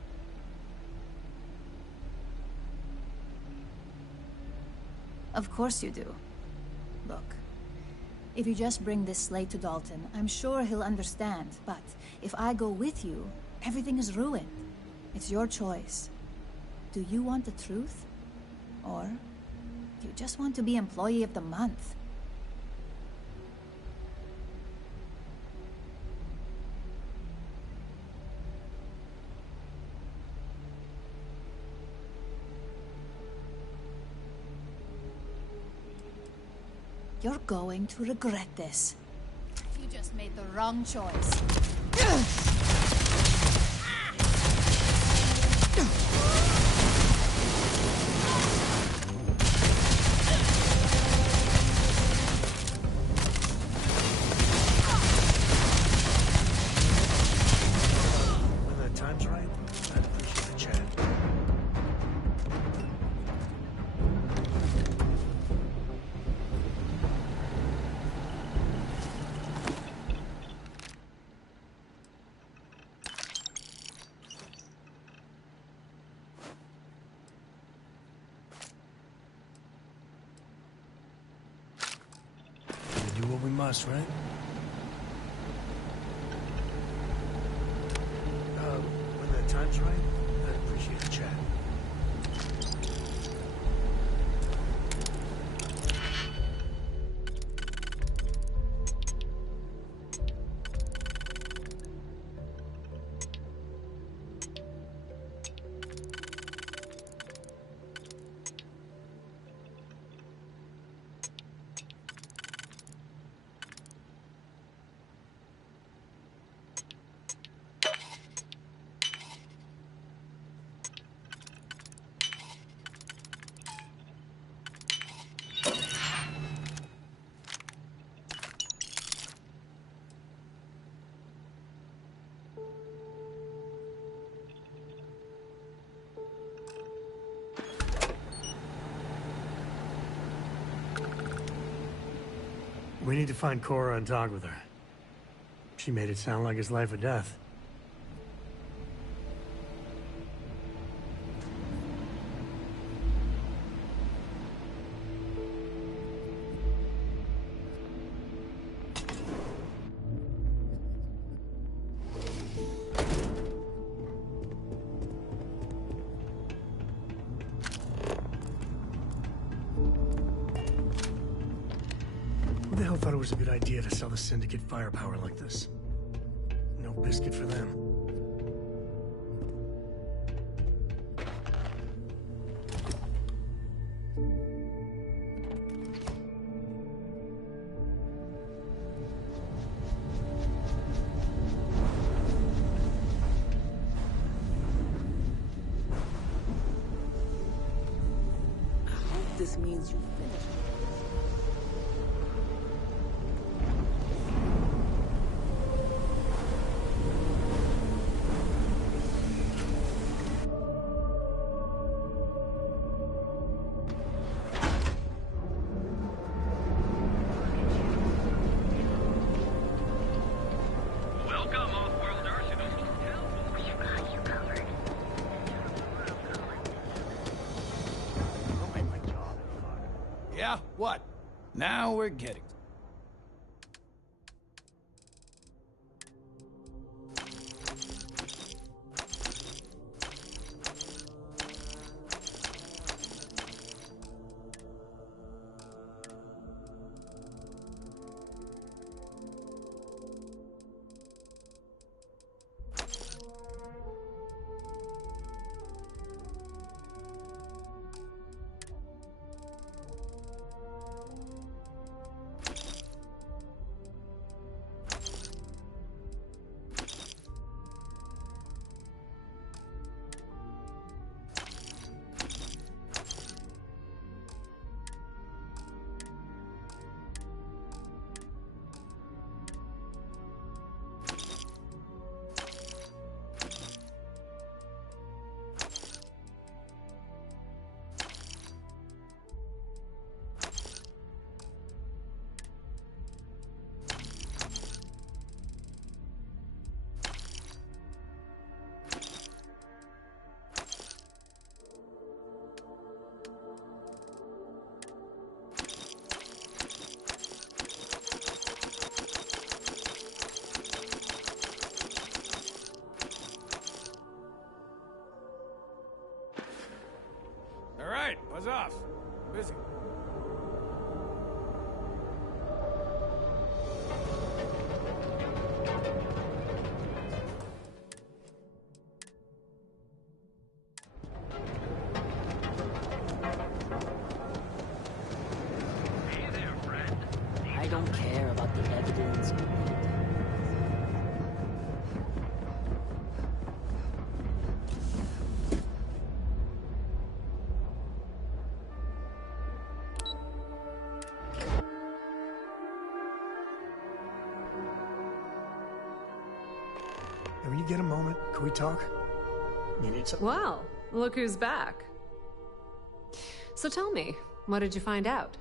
Of course you do. Look, if you just bring this slate to Dalton, I'm sure he'll understand, but if I go with you, everything is ruined. It's your choice. Do you want the truth? Or do you just want to be Employee of the Month? You're going to regret this. You just made the wrong choice. When the time's right, I'd appreciate the chat. We do what we must, right? When the time's right, I'd appreciate the chat. We need to find Cora and talk with her. She made it sound like it's life or death. Who the hell thought it was a good idea to sell the Syndicate firepower like this? No biscuit for them. I hope this means you finished. Welcome, off-worlders. You got you covered. Yeah, what? Now we're getting... All right, buzz off. Busy. I don't care about the evidence. Hey, when you get a moment, can we talk? You need something? Well, look who's back. So tell me, what did you find out?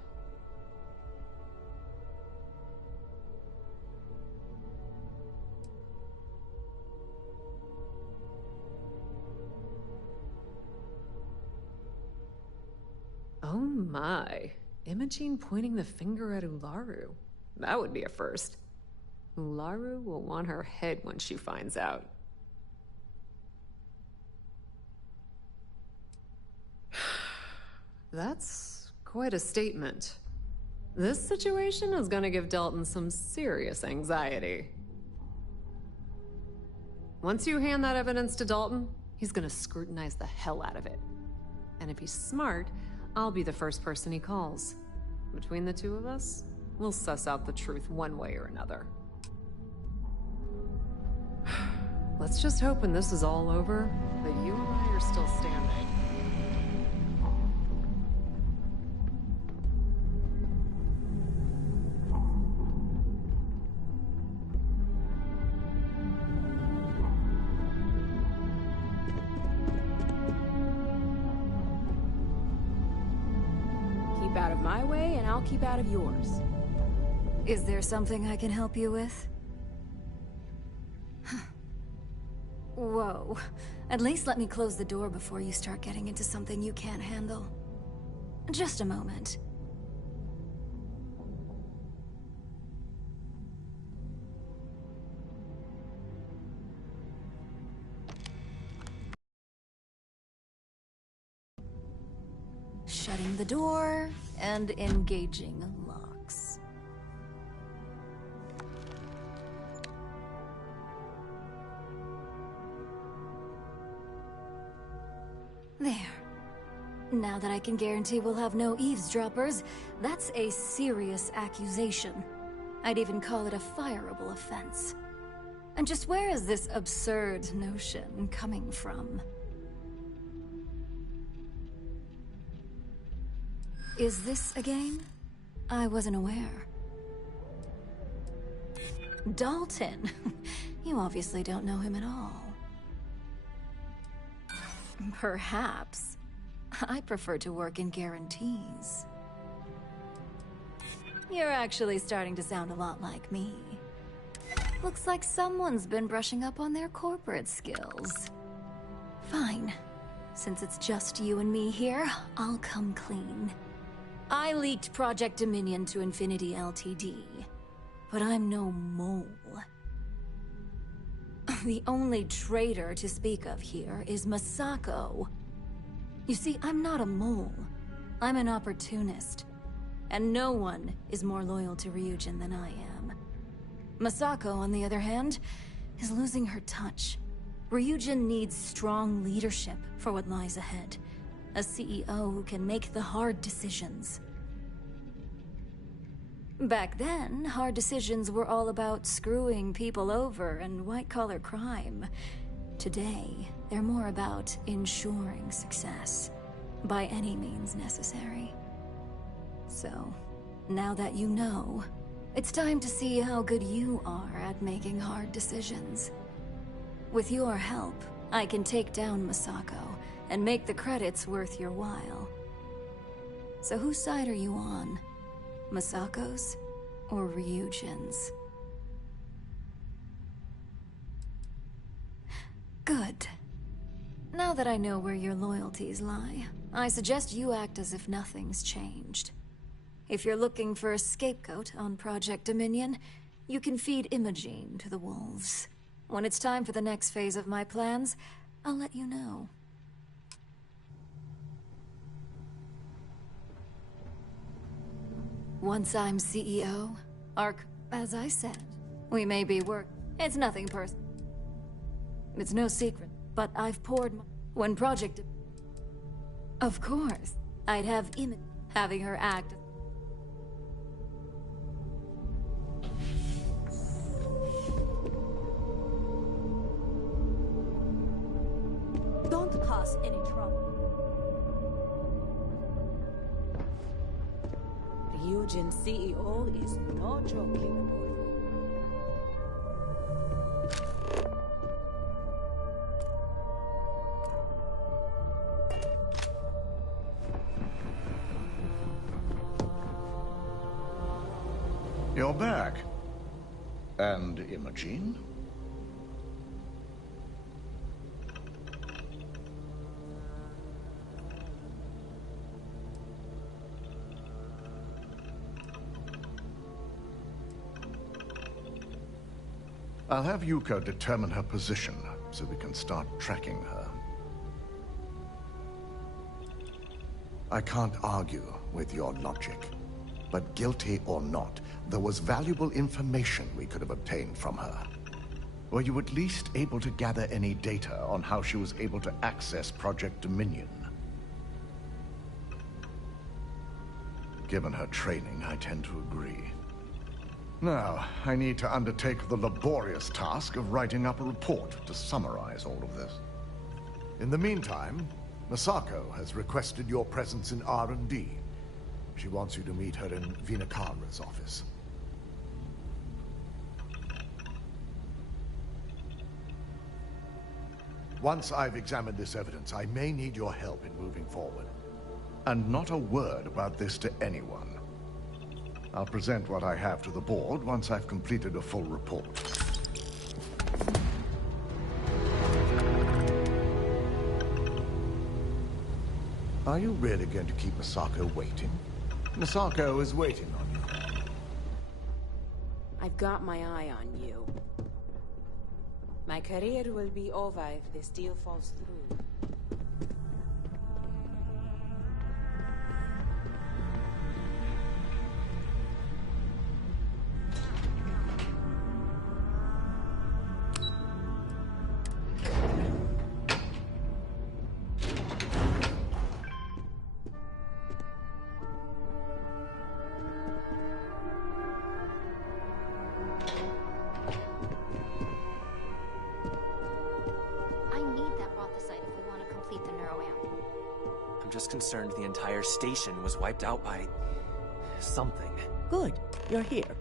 Oh my. Imogene pointing the finger at Ularu. That would be a first. Ularu will want her head when she finds out. That's quite a statement. This situation is gonna give Dalton some serious anxiety. Once you hand that evidence to Dalton, he's gonna scrutinize the hell out of it. And if he's smart, I'll be the first person he calls. Between the two of us, we'll suss out the truth one way or another. Let's just hope when this is all over, that you and I are still standing. Keep out of my way, and I'll keep out of yours. Is there something I can help you with? Whoa. At least let me close the door before you start getting into something you can't handle. Just a moment. Shutting the door and engaging locks. There. Now that I can guarantee we'll have no eavesdroppers, that's a serious accusation. I'd even call it a fireable offense. And just where is this absurd notion coming from? Is this a game? I wasn't aware. Dalton. You obviously don't know him at all. Perhaps. I prefer to work in guarantees. You're actually starting to sound a lot like me. Looks like someone's been brushing up on their corporate skills. Fine. Since it's just you and me here, I'll come clean. I leaked Project Dominion to Infinity Ltd. But I'm no mole. The only traitor to speak of here is Masako. You see, I'm not a mole. I'm an opportunist. And no one is more loyal to Ryujin than I am. Masako, on the other hand, is losing her touch. Ryujin needs strong leadership for what lies ahead. A CEO who can make the hard decisions. Back then, hard decisions were all about screwing people over and white-collar crime. Today, they're more about ensuring success, by any means necessary. So, now that you know, it's time to see how good you are at making hard decisions. With your help, I can take down Masako and make the credits worth your while. So whose side are you on? Masako's or Ryujin's? Good. Now that I know where your loyalties lie, I suggest you act as if nothing's changed. If you're looking for a scapegoat on Project Dominion, you can feed Imogene to the wolves. When it's time for the next phase of my plans, I'll let you know. Once I'm CEO, as I said, we may be It's nothing personal. It's no secret, but I've poured when Project... Of course, I'd have having her act... Don't cause any trouble. Ryujin CEO is no joking. You're back. And Imogene? I'll have Yuko determine her position, so we can start tracking her. I can't argue with your logic. But guilty or not, there was valuable information we could have obtained from her. Were you at least able to gather any data on how she was able to access Project Dominion? Given her training, I tend to agree. Now, I need to undertake the laborious task of writing up a report to summarize all of this. In the meantime, Masako has requested your presence in R&D. She wants you to meet her in Vinakara's office. Once I've examined this evidence, I may need your help in moving forward. And not a word about this to anyone. I'll present what I have to the board once I've completed a full report. Are you really going to keep Masako waiting? Masako is waiting on you. I've got my eye on you. My career will be over if this deal falls through. Concerned the entire station was wiped out by something. Good, you're here.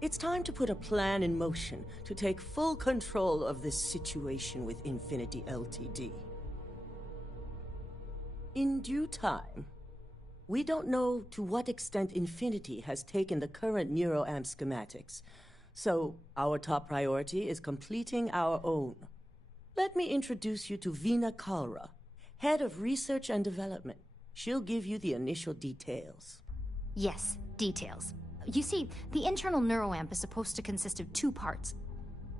It's time to put a plan in motion to take full control of this situation with Infinity Ltd. In due time. We don't know to what extent Infinity has taken the current NeuroAmp schematics, so our top priority is completing our own. Let me introduce you to Veena Kalra, Head of Research and Development. She'll give you the initial details. Yes, details. You see, the internal neuroamp is supposed to consist of 2 parts.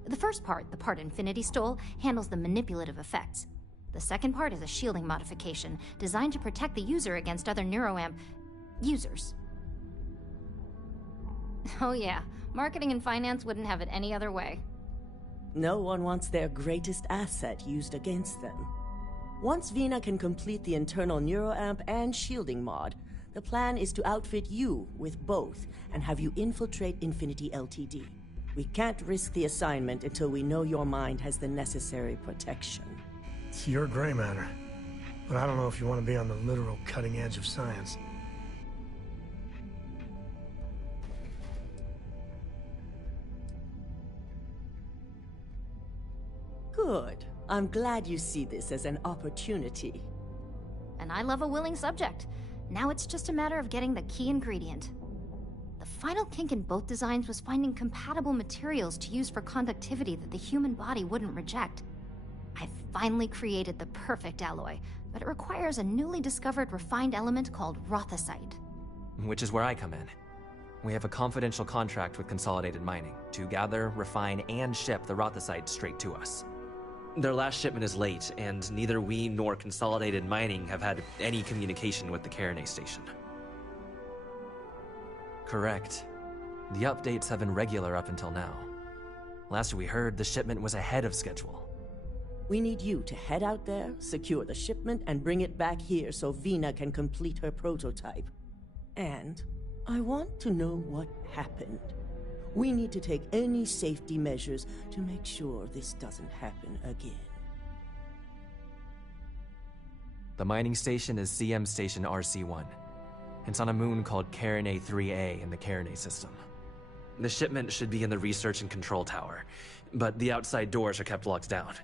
The first part, the part Infinity stole, handles the manipulative effects. The second part is a shielding modification designed to protect the user against other neuroamp users. Oh yeah, marketing and finance wouldn't have it any other way. No one wants their greatest asset used against them. Once Veena can complete the internal neuroamp and shielding mod, the plan is to outfit you with both and have you infiltrate Infinity Ltd. We can't risk the assignment until we know your mind has the necessary protection. It's your gray matter, but I don't know if you want to be on the literal cutting edge of science. Good. I'm glad you see this as an opportunity. And I love a willing subject. Now it's just a matter of getting the key ingredient. The final kink in both designs was finding compatible materials to use for conductivity that the human body wouldn't reject. I've finally created the perfect alloy, but it requires a newly discovered refined element called rothosite. Which is where I come in. We have a confidential contract with Consolidated Mining to gather, refine, and ship the rothosite straight to us. Their last shipment is late, and neither we nor Consolidated Mining have had any communication with the Carinay station. Correct. The updates have been regular up until now. Last we heard, the shipment was ahead of schedule. We need you to head out there, secure the shipment, and bring it back here so Veena can complete her prototype. And I want to know what happened. We need to take any safety measures to make sure this doesn't happen again. The mining station is CM Station RC-1. It's on a moon called Carinay 3A in the Carinay system. The shipment should be in the research and control tower, but the outside doors are kept locked down.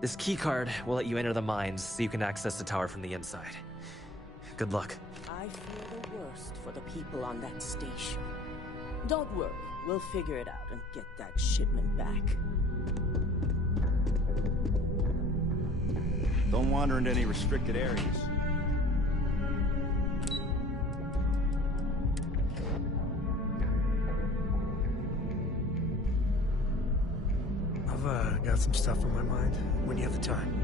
This keycard will let you enter the mines so you can access the tower from the inside. Good luck. I fear the worst for the people on that station. Don't worry. We'll figure it out and get that shipment back. Don't wander into any restricted areas. I've got some stuff on my mind when you have the time.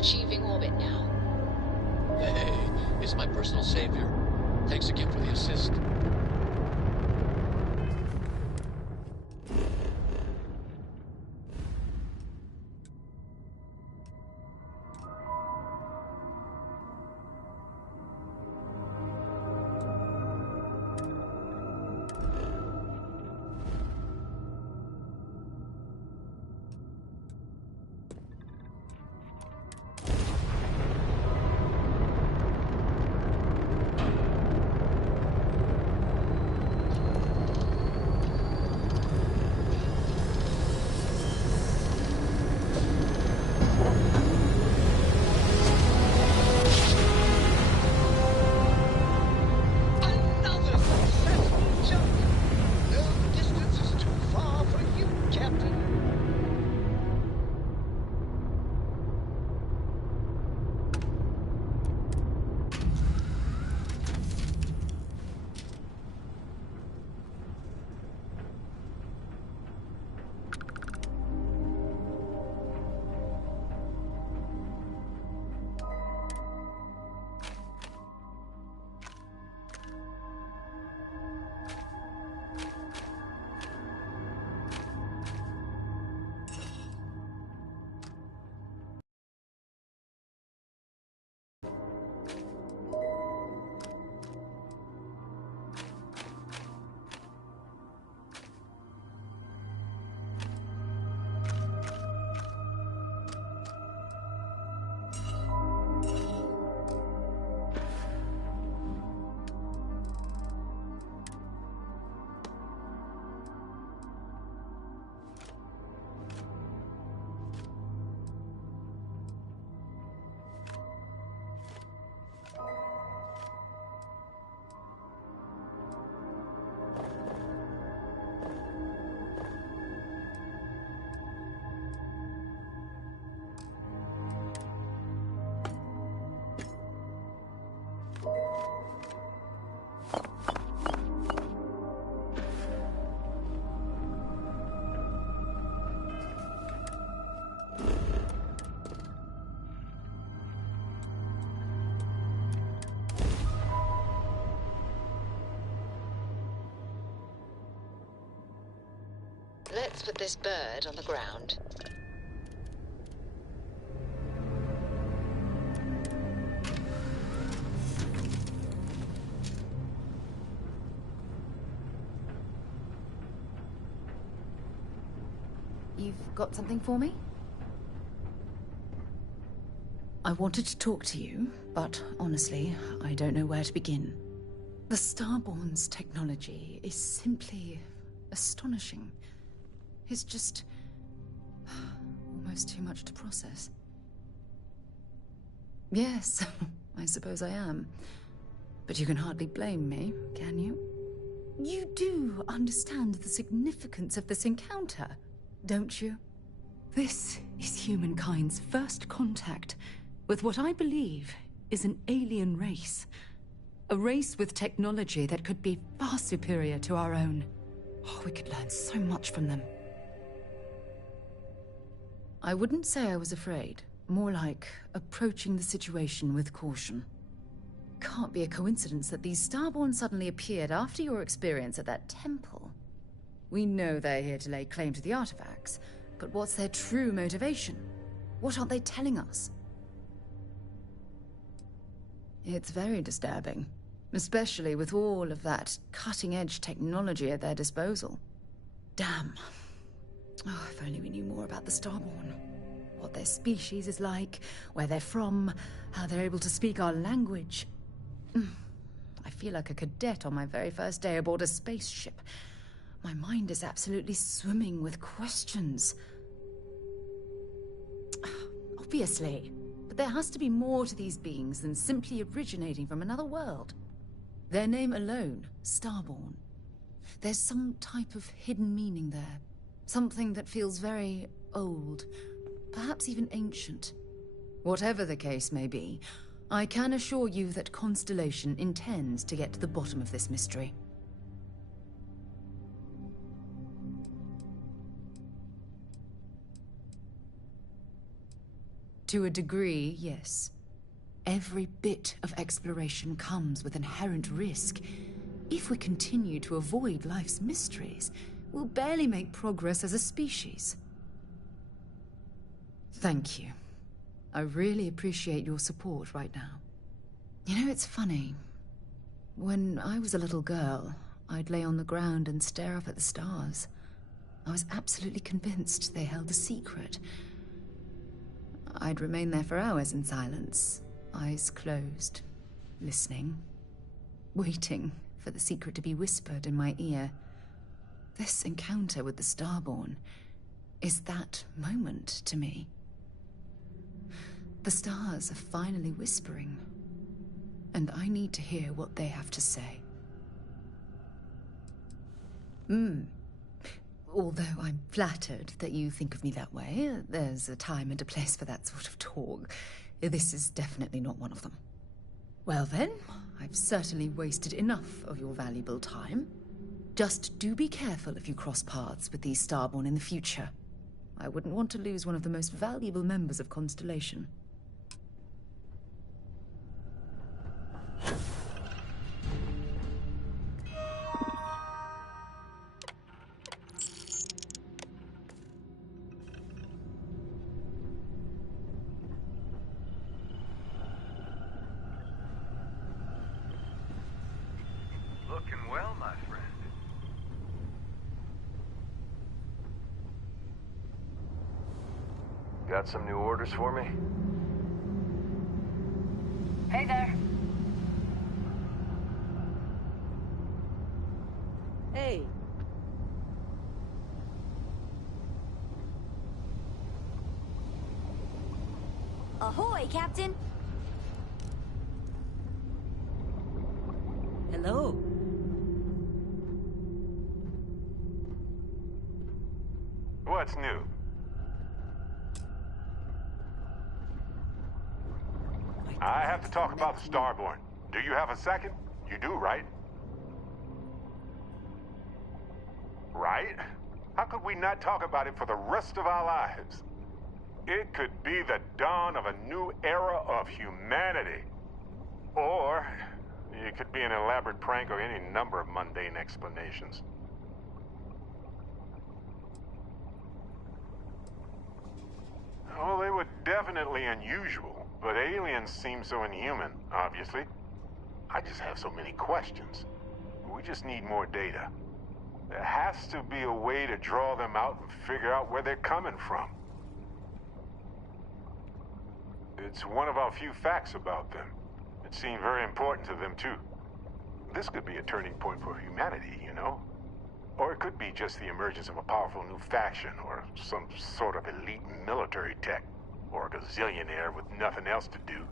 achieving orbit now. Hey, it's my personal savior. Thanks again for the assist. Let's put this bird on the ground. You've got something for me? I wanted to talk to you, but honestly, I don't know where to begin. The Starborn's technology is simply astonishing. It's just almost too much to process. Yes, I suppose I am. But you can hardly blame me, can you? You do understand the significance of this encounter, don't you? This is humankind's first contact with what I believe is an alien race. A race with technology that could be far superior to our own. Oh, we could learn so much from them. I wouldn't say I was afraid. More like approaching the situation with caution. Can't be a coincidence that these Starborn suddenly appeared after your experience at that temple. We know they're here to lay claim to the artifacts, but what's their true motivation? What aren't they telling us? It's very disturbing, especially with all of that cutting-edge technology at their disposal. Damn. Oh, if only we knew more about the Starborn. What their species is like, where they're from, how they're able to speak our language. I feel like a cadet on my very first day aboard a spaceship. My mind is absolutely swimming with questions. Obviously, but there has to be more to these beings than simply originating from another world. Their name alone, Starborn. There's some type of hidden meaning there. Something that feels very old, perhaps even ancient. Whatever the case may be, I can assure you that Constellation intends to get to the bottom of this mystery. To a degree, yes. Every bit of exploration comes with inherent risk. If we continue to avoid life's mysteries, we'll barely make progress as a species. Thank you. I really appreciate your support right now. You know, it's funny. When I was a little girl, I'd lay on the ground and stare up at the stars. I was absolutely convinced they held a secret. I'd remain there for hours in silence, eyes closed, listening, waiting for the secret to be whispered in my ear. This encounter with the Starborn is that moment to me. The stars are finally whispering, and I need to hear what they have to say. Although I'm flattered that you think of me that way, there's a time and a place for that sort of talk. This is definitely not one of them. Well then, I've certainly wasted enough of your valuable time. Just do be careful if you cross paths with these Starborn in the future. I wouldn't want to lose one of the most valuable members of Constellation. Looking well, my friend. Got some new orders for me? Hey there. Hey. Ahoy, Captain! Hello. What's new? I have to talk about the Starborn. Do you have a second? You do, right? Right? How could we not talk about it for the rest of our lives? It could be the dawn of a new era of humanity. Or it could be an elaborate prank or any number of mundane explanations. Well, they were definitely unusual, but aliens seem so inhuman, obviously. I just have so many questions. We just need more data. There has to be a way to draw them out and figure out where they're coming from. It's one of our few facts about them. It seemed very important to them, too. This could be a turning point for humanity, you know? Or it could be just the emergence of a powerful new faction, or some sort of elite military tech, or a gazillionaire with nothing else to do.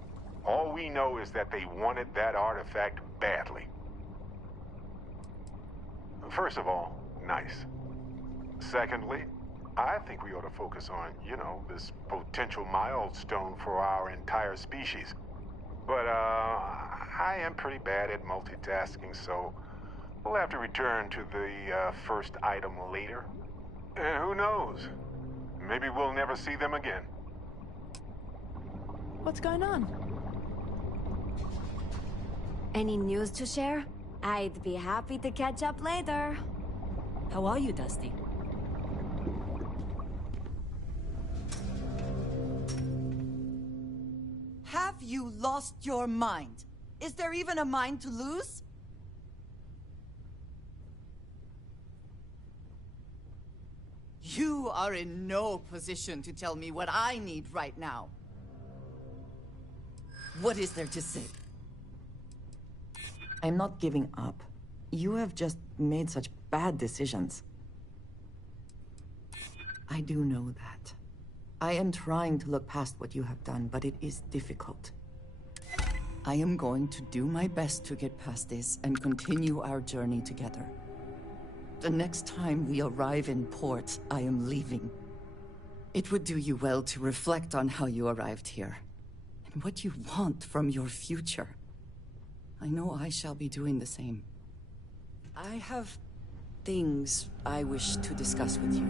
All we know is that they wanted that artifact badly. First of all, nice. Secondly, I think we ought to focus on, you know, this potential milestone for our entire species. But, I am pretty bad at multitasking, so we'll have to return to the first item later. And who knows? Maybe we'll never see them again. What's going on? Any news to share? I'd be happy to catch up later. How are you, Dusty? Have you lost your mind? Is there even a mind to lose? You are in no position to tell me what I need right now. What is there to say? I'm not giving up. You have just made such bad decisions. I do know that. I am trying to look past what you have done, but it is difficult. I am going to do my best to get past this and continue our journey together. The next time we arrive in port, I am leaving. It would do you well to reflect on how you arrived here, and what you want from your future. I know I shall be doing the same. I have things I wish to discuss with you,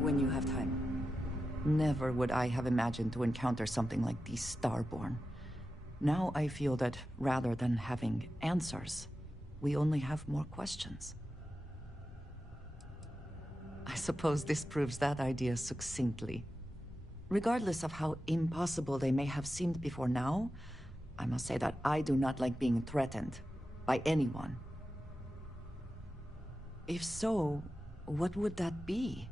when you have time. Never would I have imagined to encounter something like these Starborn. Now I feel that rather than having answers, we only have more questions. I suppose this proves that idea succinctly. Regardless of how impossible they may have seemed before now, I must say that I do not like being threatened by anyone. If so, what would that be?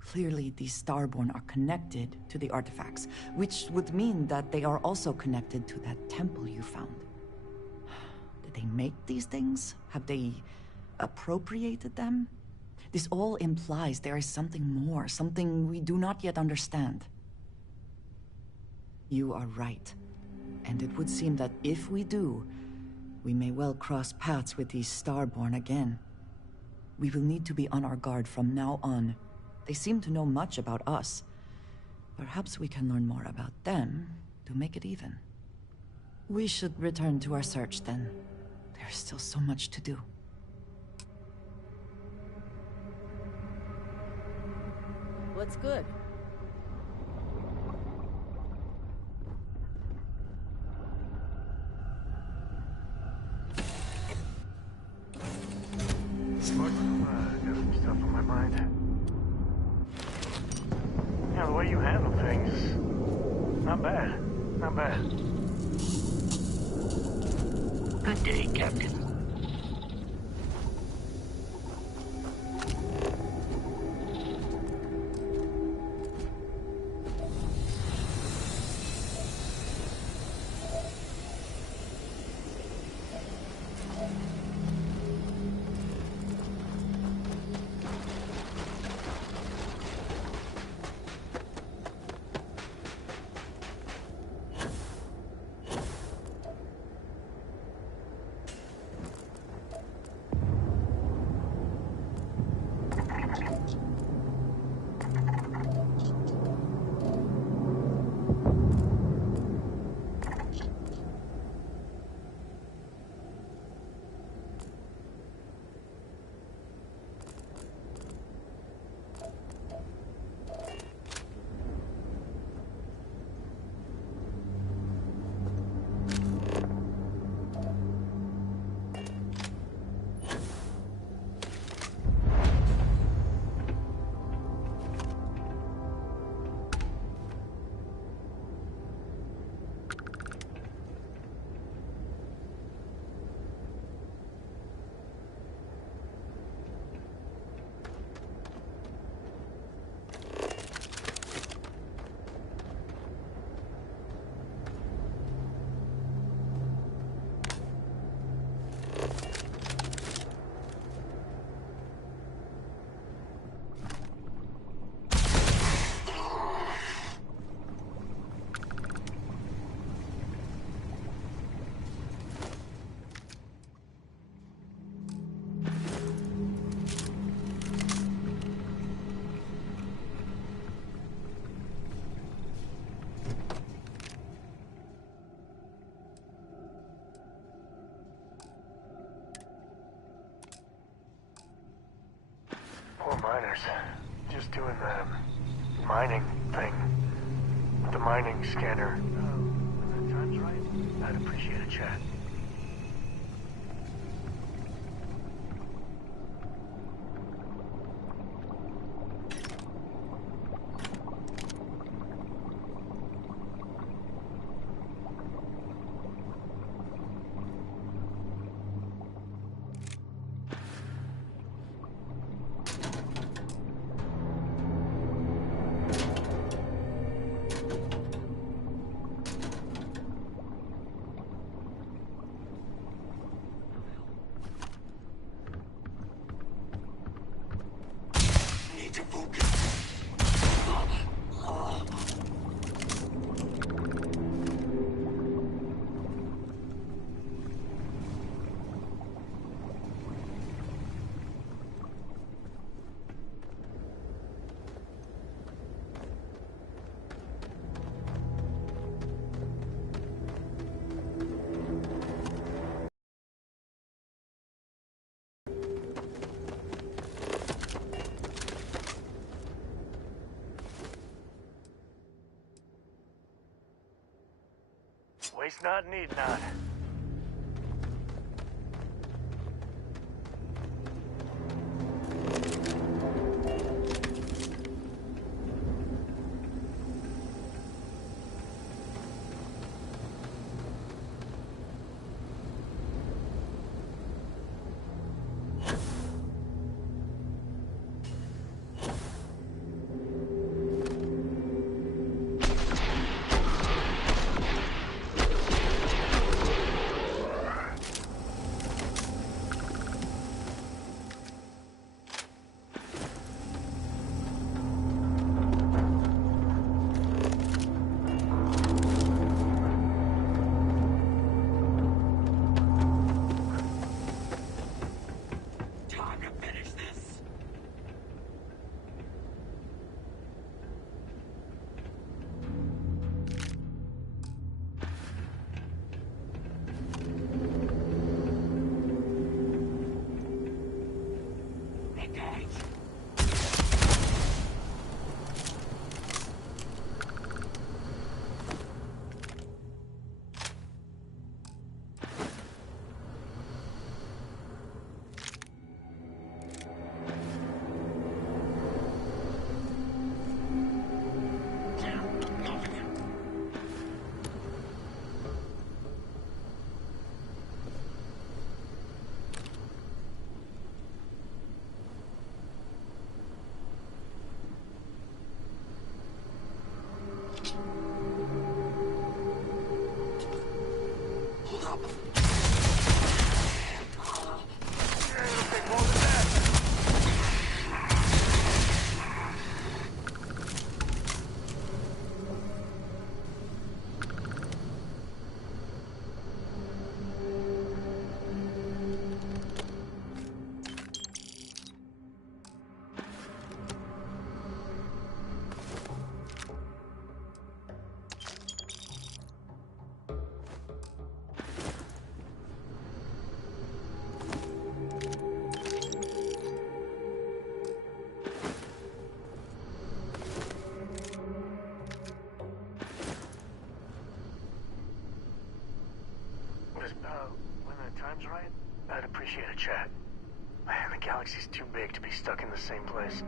Clearly, these Starborn are connected to the artifacts, which would mean that they are also connected to that temple you found. Did they make these things? Have they appropriated them? This all implies there is something more, something we do not yet understand. You are right. And it would seem that if we do, we may well cross paths with these Starborn again. We will need to be on our guard from now on. They seem to know much about us. Perhaps we can learn more about them to make it even. We should return to our search then. There's still so much to do. What's good? Got some stuff on my mind. Yeah, the way you handle things, not bad. Not bad. Good day, Captain. Miners. Just doing the mining thing. With the mining scanner. When that time's right, I'd appreciate a chat. Waste not, need not. When the time's right, I'd appreciate a chat. Man, the galaxy's too big to be stuck in the same place.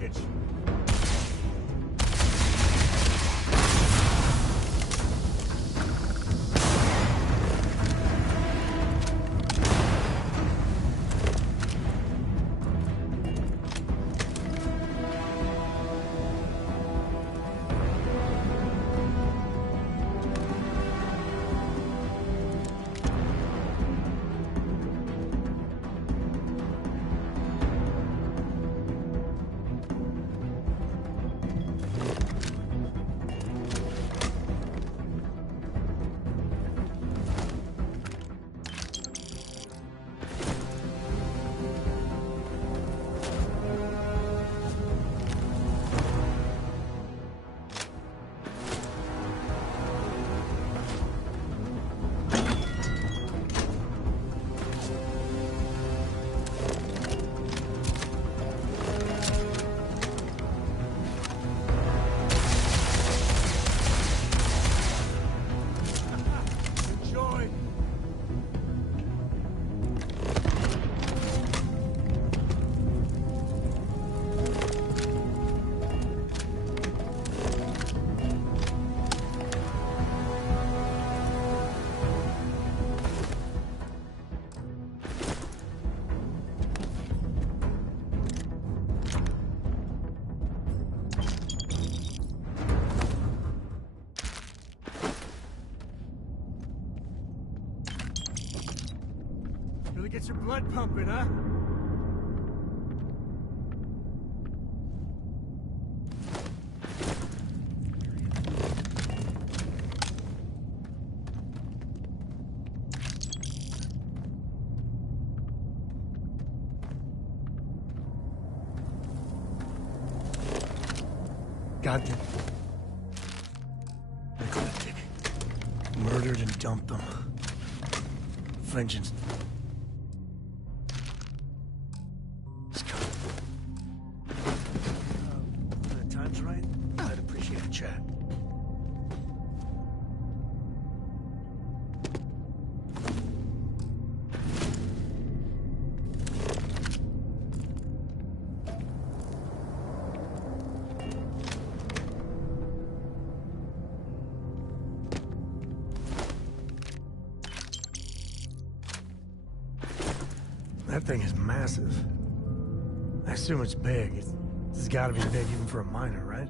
wreckage. Really get your blood pumping, huh? Got them. Eclectic. Murdered and dumped them. Vengeance. Let's go. When the time's right, I'd appreciate a chat. That thing is massive. I assume it's big. It's gotta be big even for a miner, right?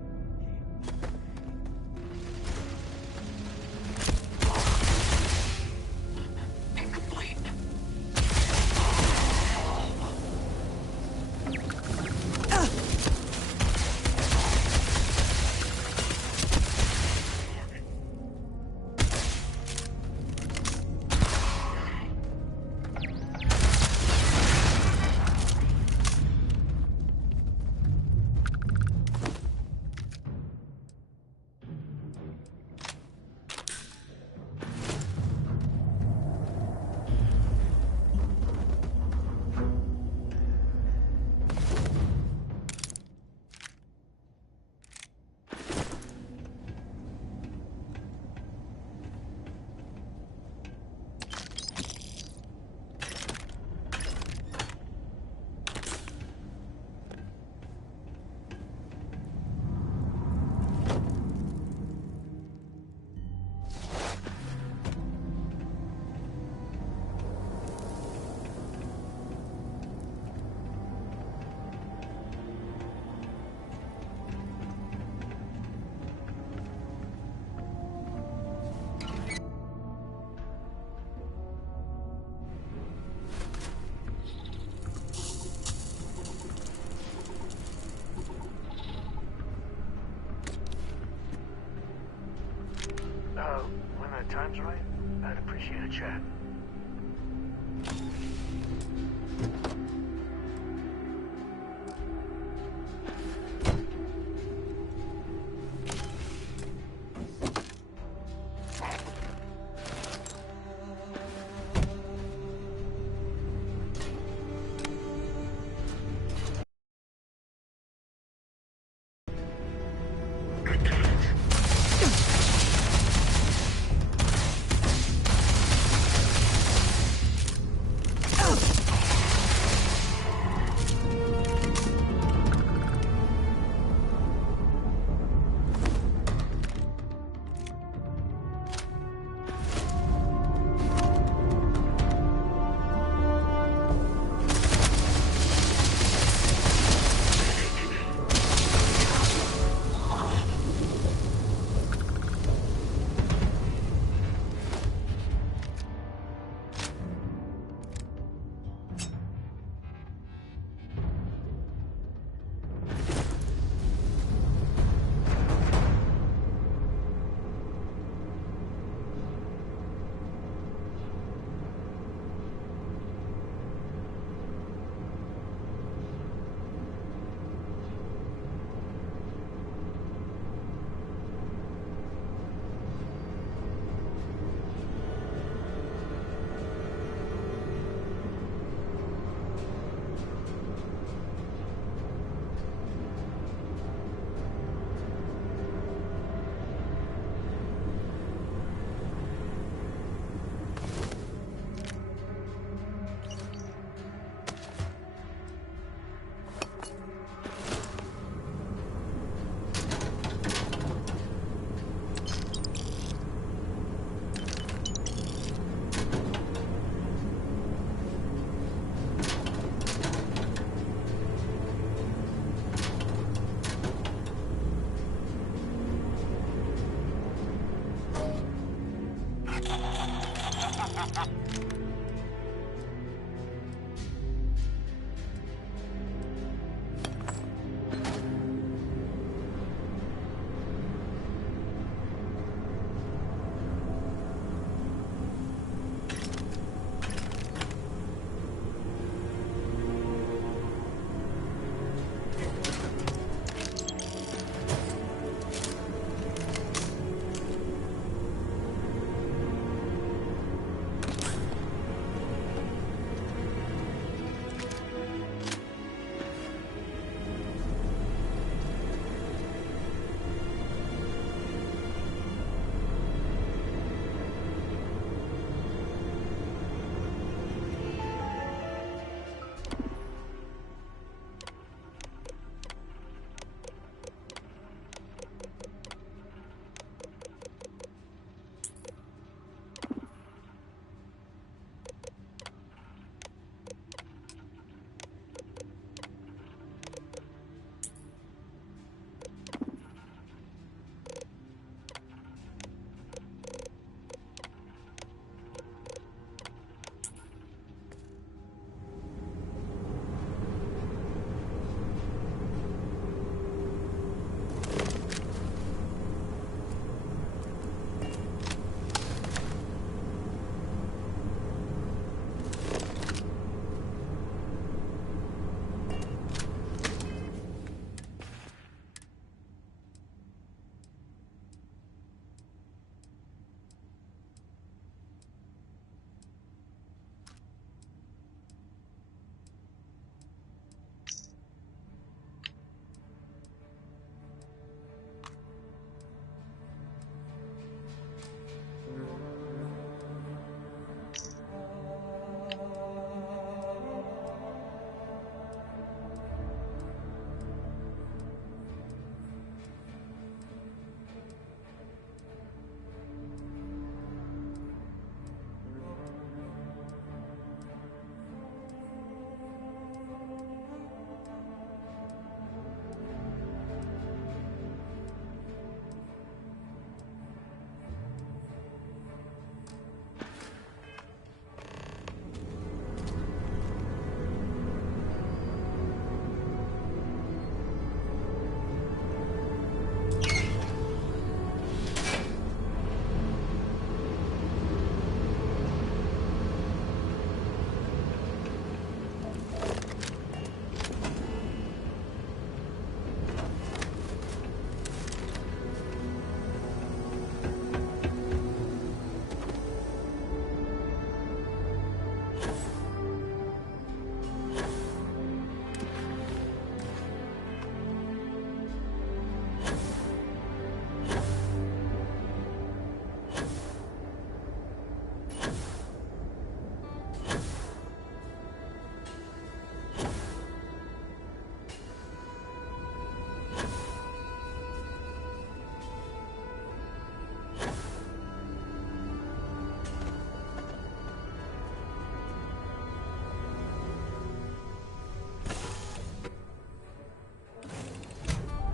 When the time's right, I'd appreciate a chat.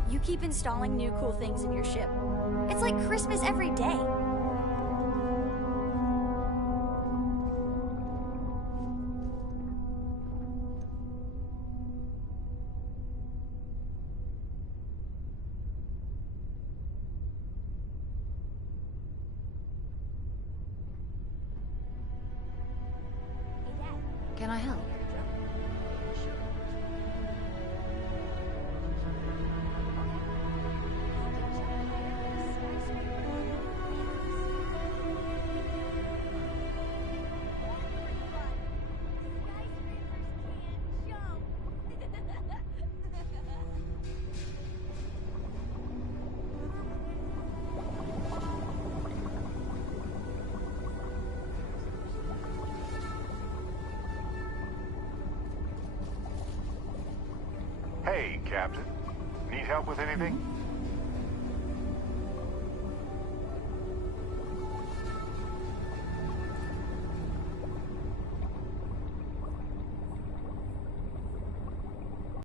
You keep installing new cool things in your ship. It's like Christmas every day. Can I help? Hey, Captain. Need help with anything?